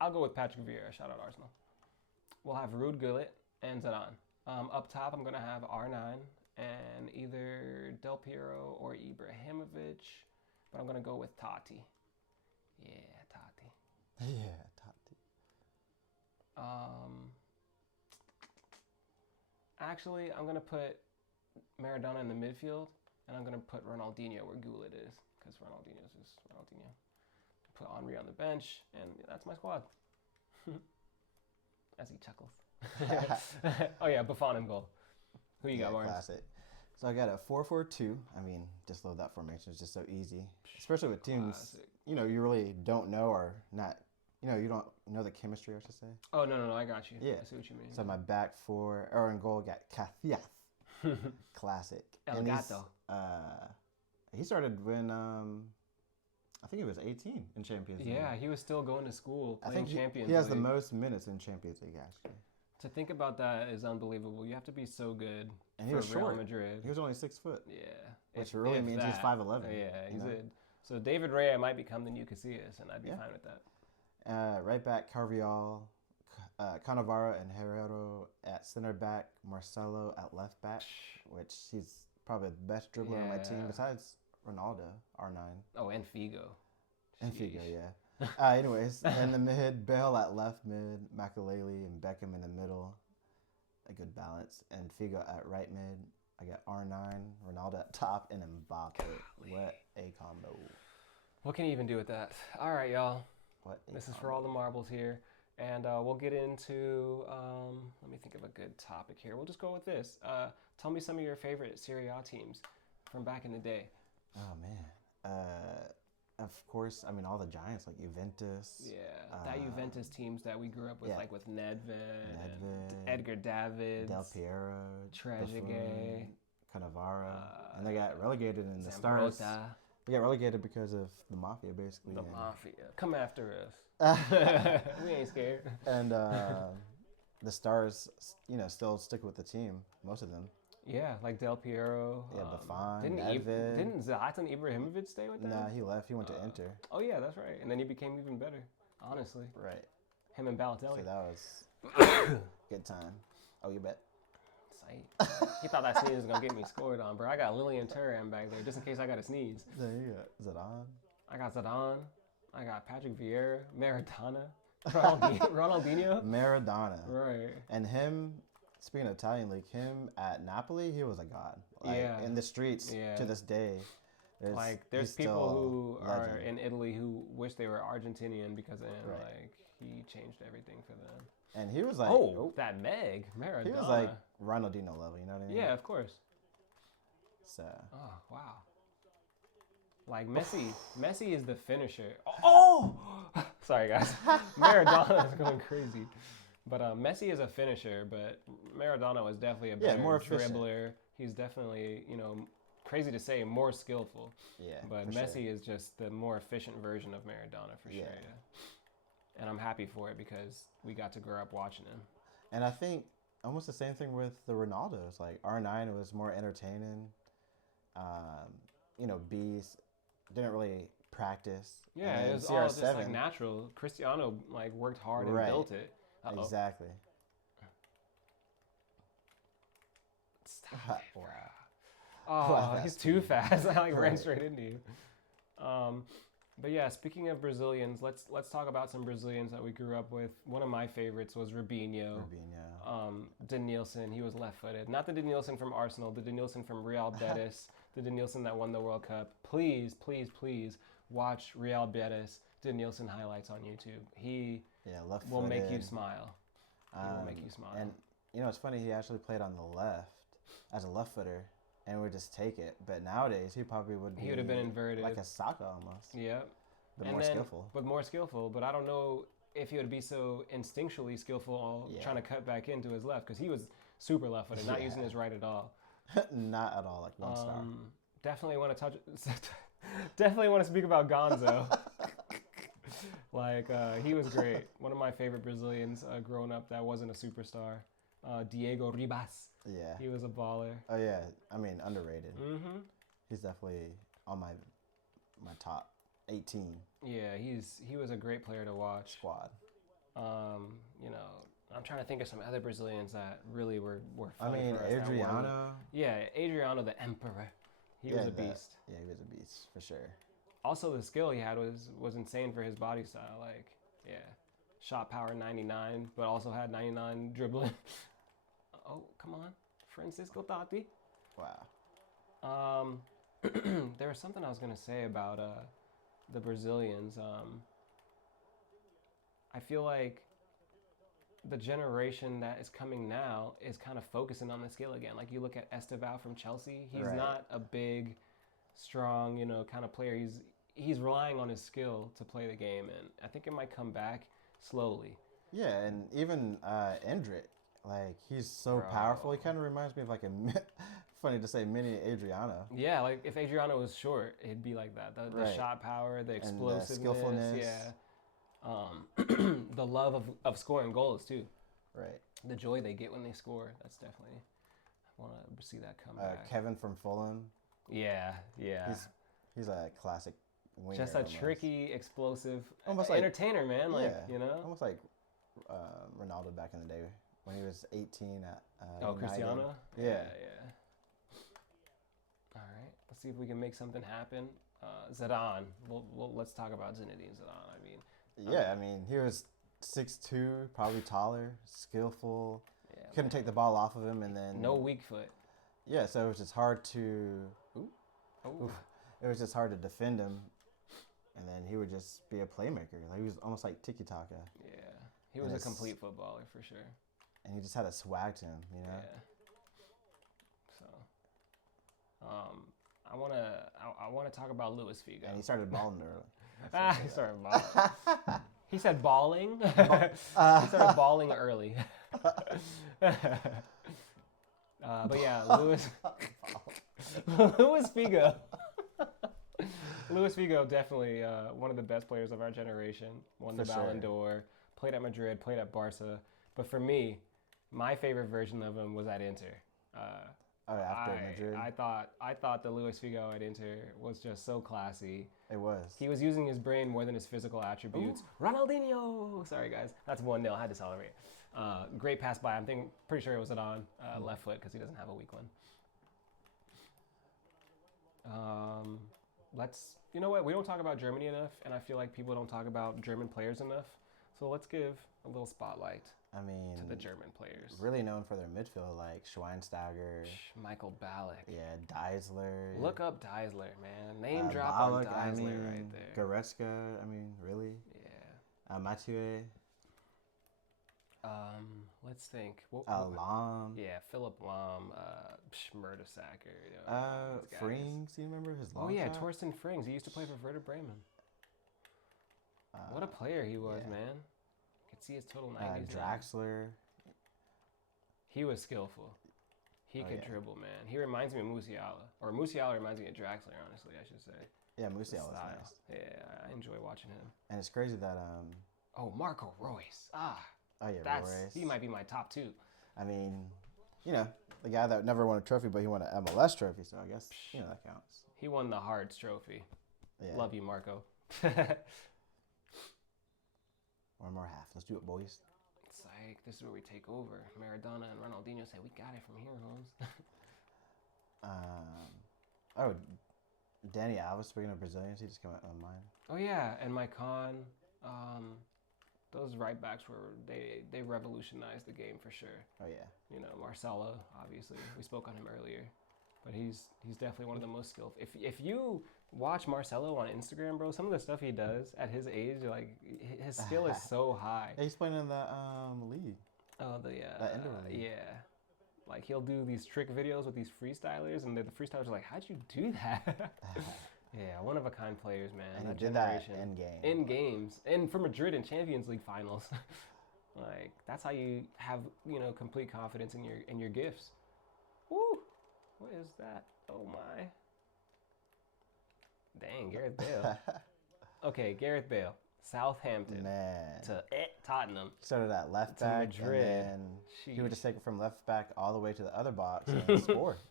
I'll go with Patrick Vieira, shout out Arsenal. We'll have Ruud Gullit and Zidane. Up top, I'm going to have R9 and either Del Piero or Ibrahimovic, but I'm going to go with Totti. Yeah, Totti. Yeah, Totti. Actually, I'm going to put Maradona in the midfield, and I'm going to put Ronaldinho where Gullit is, because Ronaldinho's just Ronaldinho. Put Henry on the bench, and that's my squad. As he chuckles. Oh yeah, Buffon in goal. Who you got, Barnes? Classic. So I got a 4-4-2. I mean, just love that formation. It's just so easy, especially with teams Classic. you really don't know or not. You don't know the chemistry, I should say. Oh no, I got you. Yeah. I see what you mean. So my back four, or in goal, got F.I.F.A. Classic. El And Gato. he started when I think he was 18 in Champions League. Yeah, he was still going to school I playing think Champions he has League. the most minutes in Champions League actually. To think about that is unbelievable. You have to be so good And he for was Real short. Madrid. He was only 6 foot, Yeah. which really means he's 5'11". Yeah, he's you know? it. So David Rea might become the new Casillas, and I'd be fine with that. Right back, Carvajal, Cannavaro and Herrero at center back, Marcelo at left back, which he's probably the best dribbler on my team Yeah. besides Ronaldo, R9. Oh, and Figo. And Sheesh. Figo, yeah. Anyways, in the mid, Bale at left mid, Makelele and Beckham in the middle. A good balance. And Figo at right mid. I got R9, Ronaldo at top, and Mbappe. What a combo. What can you even do with that? All right, y'all. This is for all the marbles here. And we'll get into, let me think of a good topic here. We'll just go with this. Tell me some of your favorite Serie A teams from back in the day. Oh, man. Of course, I mean, all the giants like Juventus. Yeah, that Juventus teams that we grew up with, like with Nedved, and Edgar Davids, Del Piero, Trezeguet, Cannavaro, and they got relegated in the Zambrota. Stars. They got relegated because of the Mafia, basically. The Mafia. Come after us. We ain't scared. And the Stars, still stick with the team, most of them. Yeah, like Del Piero. Yeah, Buffon, Nedved. Nedved. Didn't Zlatan Ibrahimovic stay with them? Nah, he left. He went to Inter. Oh, yeah, that's right. And then he became even better, honestly. Right. Him and Balotelli. So that was good time. Oh, you bet. Sight. He thought that sneeze was going to get me scored on, bro. I got Lily and Thuram back there just in case I got a sneeze. There you go. Zidane. I got Zidane. I got Patrick Vieira, Maradona, Ronaldinho. Maradona. Right. And him, speaking of Italian league, him at Napoli, he was a god. Like, Yeah. in the streets to this day. There's people who are legend. in Italy who wish they were Argentinian because of him. Right. Like, he changed everything for them. And he was like, that Maradona. He was like Ronaldinho level, you know what I mean? Yeah, of course. So. Oh, wow. Like Messi is the finisher. Oh! Sorry, guys. Maradona is going crazy. But Messi is a finisher, but Maradona was definitely a better more dribbler. He's definitely, crazy to say, more skillful. Yeah. But Messi is just the more efficient version of Maradona for sure. Yeah. And I'm happy for it because we got to grow up watching him. And I think almost the same thing with the Ronaldos. Like R9 was more entertaining. Beast didn't really practice. Yeah, it was all just like natural. Cristiano worked hard and built it. Uh-oh. Exactly. Stop it. Wow. Oh, he's too fast. I ran straight into you. But yeah, speaking of Brazilians, let's talk about some Brazilians that we grew up with. One of my favorites was Rubinho. Denilson, he was left-footed. Not the Denilson from Arsenal, the Denilson from Real Betis, the Denilson that won the World Cup. Please, please, please watch Real Betis Denilson highlights on YouTube. He will make you smile. He will make you smile. And it's funny, he actually played on the left as a left-footer. And would just take it. But nowadays, he probably would be... He would have been inverted. Like a Saka almost. Yeah. But more skillful. But more skillful. But I don't know if he would be so instinctually skillful trying to cut back into his left. Because he was super left-footed, not using his right at all. Not at all, like one star. Definitely want to definitely want to speak about Gonzo. He was great. One of my favorite Brazilians growing up that wasn't a superstar. Diego Ribas. Yeah. He was a baller. Oh, yeah. I mean, underrated. Mm-hmm. He's definitely on my top 18. Yeah, he was a great player to watch. Squad. I'm trying to think of some other Brazilians that really were fun for us. Adriano. Yeah, Adriano the Emperor. He was a beast. Yeah, he was a beast, for sure. Also, the skill he had was insane for his body style. Shot power 99, but also had 99 dribbling. Oh, come on. Francisco Totti. Wow. There was something I was going to say about the Brazilians. I feel like the generation that is coming now is kind of focusing on the skill again. Like you look at Esteval from Chelsea. He's not a big, strong, kind of player. He's relying on his skill to play the game, and I think it might come back slowly. Yeah, and even Endrick. He's so powerful. He kind of reminds me of funny to say, mini Adriano. Yeah, if Adriano was short, it'd be like that. The shot power, the explosiveness, and the skillfulness. Yeah. The love of scoring goals, too. Right. The joy they get when they score. That's definitely, I want to see that come back. Kevin from Fulham. Yeah. He's a classic winger. Just a tricky, explosive, almost entertainer, man. Almost like Ronaldo back in the day. When he was 18 at Cristiano? Yeah. All right. Let's see if we can make something happen. Zidane. Let's talk about Zinedine Zidane. He was 6'2", probably taller, skillful. Yeah, couldn't take the ball off of him, and then... No weak foot. Yeah, so it was just hard to... It was just hard to defend him, and then he would just be a playmaker. He was almost like tiki-taka. Yeah. He was a complete footballer, for sure. And he just had a swag to him, Yeah. So, I wanna talk about Luis Figo. And he started balling early. He started balling. He said balling. He started balling early. But yeah, Luis Figo. Luis Figo, definitely one of the best players of our generation. Won the Ballon d'Or. Played at Madrid. Played at Barca. But for me, my favorite version of him was at Inter. After Madrid? I thought the Luis Figo at Inter was just so classy. It was. He was using his brain more than his physical attributes. Ooh. Ronaldinho! Sorry, guys. That's 1-0. I had to celebrate. Great pass by. Pretty sure it was Zidane. Left foot because he doesn't have a weak one. You know what? We don't talk about Germany enough, and I feel like people don't talk about German players enough. So let's give a little spotlight I mean, to the German players. Really known for their midfield, like Schweinsteiger. Michael Ballack. Yeah, Deisler. Look up Deisler, man. Name drop Ballack, on Deisler right there. Goretzka, I mean, really? Yeah. Mathieu. Let's think. Lahm. Yeah, Philip Lahm, Mertesacker. Frings, do you remember his long shot? Torsten Frings. He used to play for Werder Bremen. What a player he was, man. Could see his total 90s. Draxler. He was skillful. He could dribble, man. He reminds me of Musiala. Or Musiala reminds me of Draxler, honestly, I should say. Yeah, Musiala was nice. Yeah, I enjoy watching him. And it's crazy that... Marco Reus. Oh, yeah, Reus. He might be my top 2. I mean, the guy that never won a trophy, but he won an MLS trophy, so I guess, that counts. He won the Hearts trophy. Yeah. Love you, Marco. One more half. Let's do it, boys. It's like, this is where we take over. Maradona and Ronaldinho say, we got it from here, Holmes. Danny Alves, speaking of Brazilians, he just came out on mine. Oh, yeah, and Maicon. Those right backs they revolutionized the game for sure. Oh, yeah. Marcelo, obviously. We spoke on him earlier. But he's definitely one of the most skillful. If you watch Marcelo on Instagram, bro, some of the stuff he does at his age, like his skill is so high. Yeah, he's playing in that league. Oh, that indoor league. Yeah. Like he'll do these trick videos with these freestylers, and the freestylers are like, "How'd you do that?" Yeah, one of a kind players, man. And that he did generation. that in games, and for Madrid in Champions League finals. Like that's how you have complete confidence in your gifts. Woo! What is that? Oh my! Dang, Gareth Bale. Okay, Gareth Bale, Southampton to Tottenham. Started at left back, Madrid. And then he would just take it from left back all the way to the other box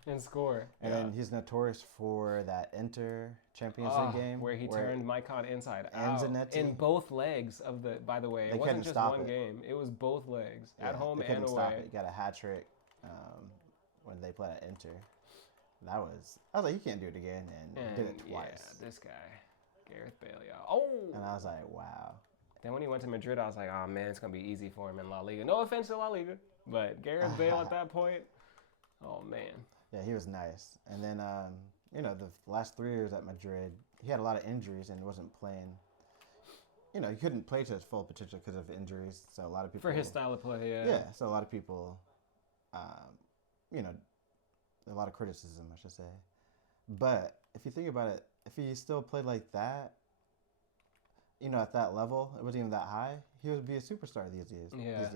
and score. And then he's notorious for that Inter Champions League game where he turned Maicon inside out Zanetti. In both legs of the. By the way, it wasn't just one game; it was both legs at home and away. He got a hat trick when they played at Inter. I was like, you can't do it again, and did it twice. Yeah, this guy, Gareth Bale, y'all. Oh! And I was like, wow. Then when he went to Madrid, I was like, oh man, it's gonna be easy for him in La Liga. No offense to La Liga, but Gareth Bale at that point, oh man. Yeah, he was nice. And then, the last 3 years at Madrid, he had a lot of injuries and wasn't playing. He couldn't play to his full potential because of injuries. So a lot of people for his style of play, yeah. Yeah, so a lot of people, a lot of criticism, I should say. But if you think about it, if he still played like that, at that level, it wasn't even that high, he would be a superstar these days. Yeah,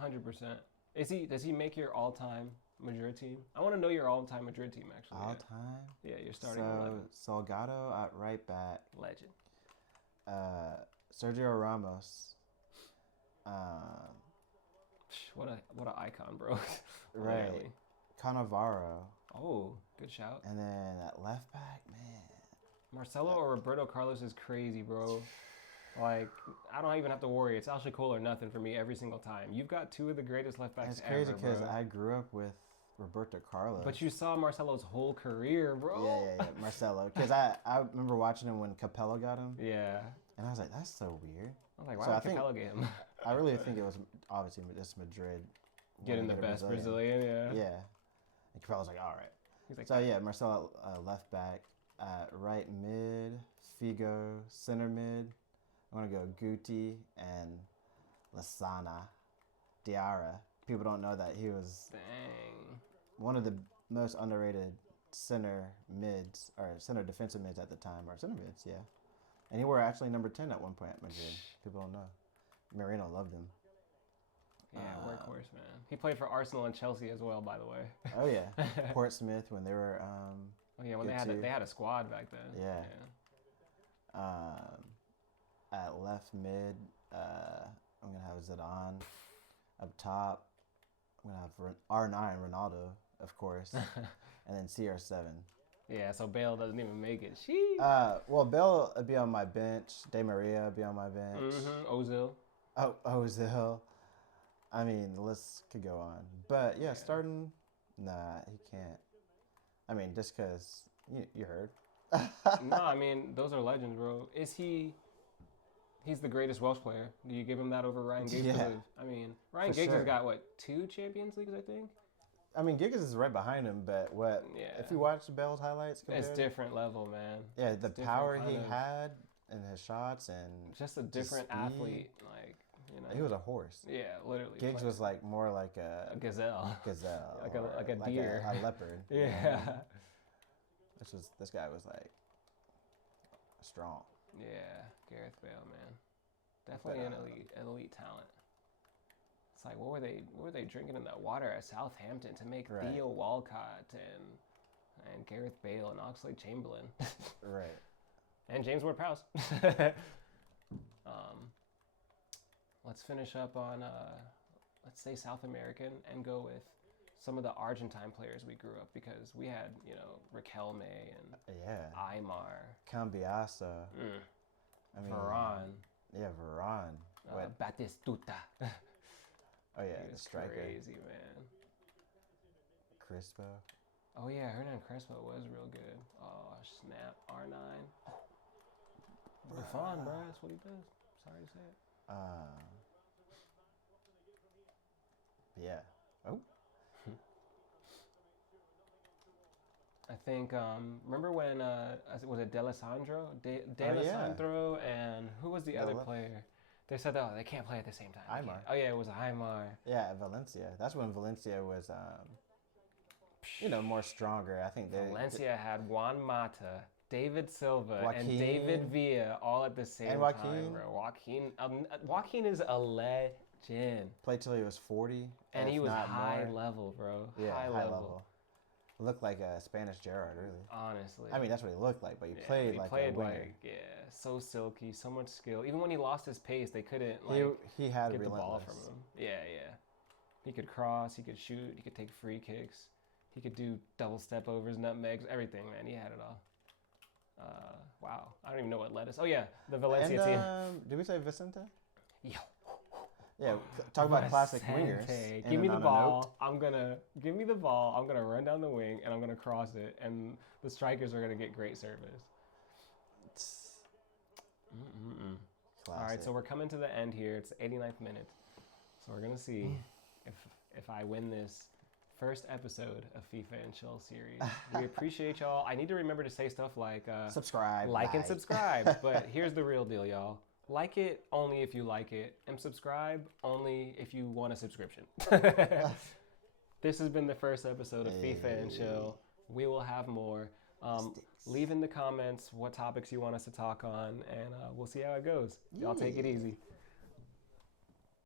100%. Does he make your all-time Madrid team? I want to know your all-time Madrid team, actually. All-time? Yeah, you're starting 11. Salgado at right back. Legend. Sergio Ramos. What an icon, bro. Right. Cannavaro. Oh, good shout. And then at left back, man. Marcelo or Roberto Carlos is crazy, bro. Like, I don't even have to worry. It's actually cool or nothing for me every single time. You've got 2 of the greatest left backs ever, It's crazy because I grew up with Roberto Carlos. But you saw Marcelo's whole career, bro. Yeah, Marcelo. Because I remember watching him when Capello got him. Yeah. And I was like, that's so weird. I was like, why did Capello get him? I really think it was obviously just Madrid. Getting the best Brazilian, yeah. Yeah. And Capello's like, all right. He's like, so, yeah, Marcelo left back. Right mid, Figo. Center mid, I'm going to go Guti and Lasana Diarra. People don't know that he was one of the most underrated center mids, or center defensive mids at the time, or center mids, yeah. And he wore actually number 10 at one point at Madrid. People don't know. Marino loved him. Yeah, workhorse, man. He played for Arsenal and Chelsea as well, by the way. Oh, yeah. Portsmouth when they were... when they had a squad back then. Yeah. At left mid, I'm going to have Zidane. Up top, I'm going to have R9, Ronaldo, of course. And then CR7. Yeah, so Bale doesn't even make it. Sheesh. Well, Bale would be on my bench. Di Maria would be on my bench. Mm-hmm. Ozil. Oh, Ozil. I mean, the list could go on. But, yeah, starting, nah, he can't. I mean, just because, you heard. No, I mean those are legends, bro. Is he? He's the greatest Welsh player. Do you give him that over Ryan Giggs? Yeah. I mean, Ryan For Giggs sure. has got what 2 Champions Leagues, I think. I mean, Gigas is right behind him, but what Yeah. if you watch Bell's highlights? It's compared- different level, man. Yeah, the It's different power kind he of- had in his shots and Just a different speed. athlete, like you know. he was a horse. Yeah, literally. Giggs was like more like a a gazelle. gazelle, Like a- or like a deer. a leopard. you know what I Yeah. mean? This guy was like strong. Yeah, Gareth Bale, man. Definitely an elite talent. It's like what were they drinking in that water at Southampton to make Right. Theo Walcott and Gareth Bale and Oxlade Chamberlain Right. and James Ward-Prowse. Let's finish up on let's say South American and go with some of the Argentine players we grew up because we had Riquelme and Yeah. Aymar, Cambiasa. I mean, Varane, Yeah, Varane. What? Batistuta. Oh yeah, He the was striker. crazy, man. Crispo. Oh yeah, Hernan Crespo was real good. Oh snap, R9. Buffon, bro, that's what he does. Sorry to say it. Yeah. Oh. I think remember when was it D'Alessandro? yeah. D'Alessandro and who was the other Dele- player? They said they can't play at the same time. They Aymar. can't. Oh yeah, it was Aymar. Yeah, Valencia. That's when Valencia was, more stronger. I think they. Valencia had Juan Mata, David Silva, and Joaquin. David Villa all at the same And time, Joaquin. bro. Joaquin is a legend. Played till he was 40. And if he was not high more. level, bro. Yeah, high level. Looked like a Spanish Gerrard, really. Honestly. I mean, that's what he looked like, but he Yeah, played he like played a winger. like so silky, so much skill. Even when he lost his pace, they couldn't like he had get the ball relentless. from him. Yeah. He could cross, he could shoot, he could take free kicks, he could do double step overs, nutmegs, everything, man. He had it all. Wow. I don't even know what led us. Oh yeah, the Valencia team. Did we say Vicente? Yo. Yeah, talk about classic wingers. Vicente. And Give me the on a ball. Give me the ball. I'm gonna run down the wing and I'm gonna cross it, and the strikers are gonna get great service. All right, Classic. so we're coming to the end here. It's the 89th minute, so we're gonna see if I win this first episode of FIFA and Chill series. We appreciate y'all. I need to remember to say stuff like subscribe, like and like. subscribe. But here's the real deal, y'all. Like it only if you like it, and subscribe only if you want a subscription. This has been the first episode of FIFA and Chill. We will have more. Leave in the comments what topics you want us to talk on, and we'll see how it goes. Y'all take it easy.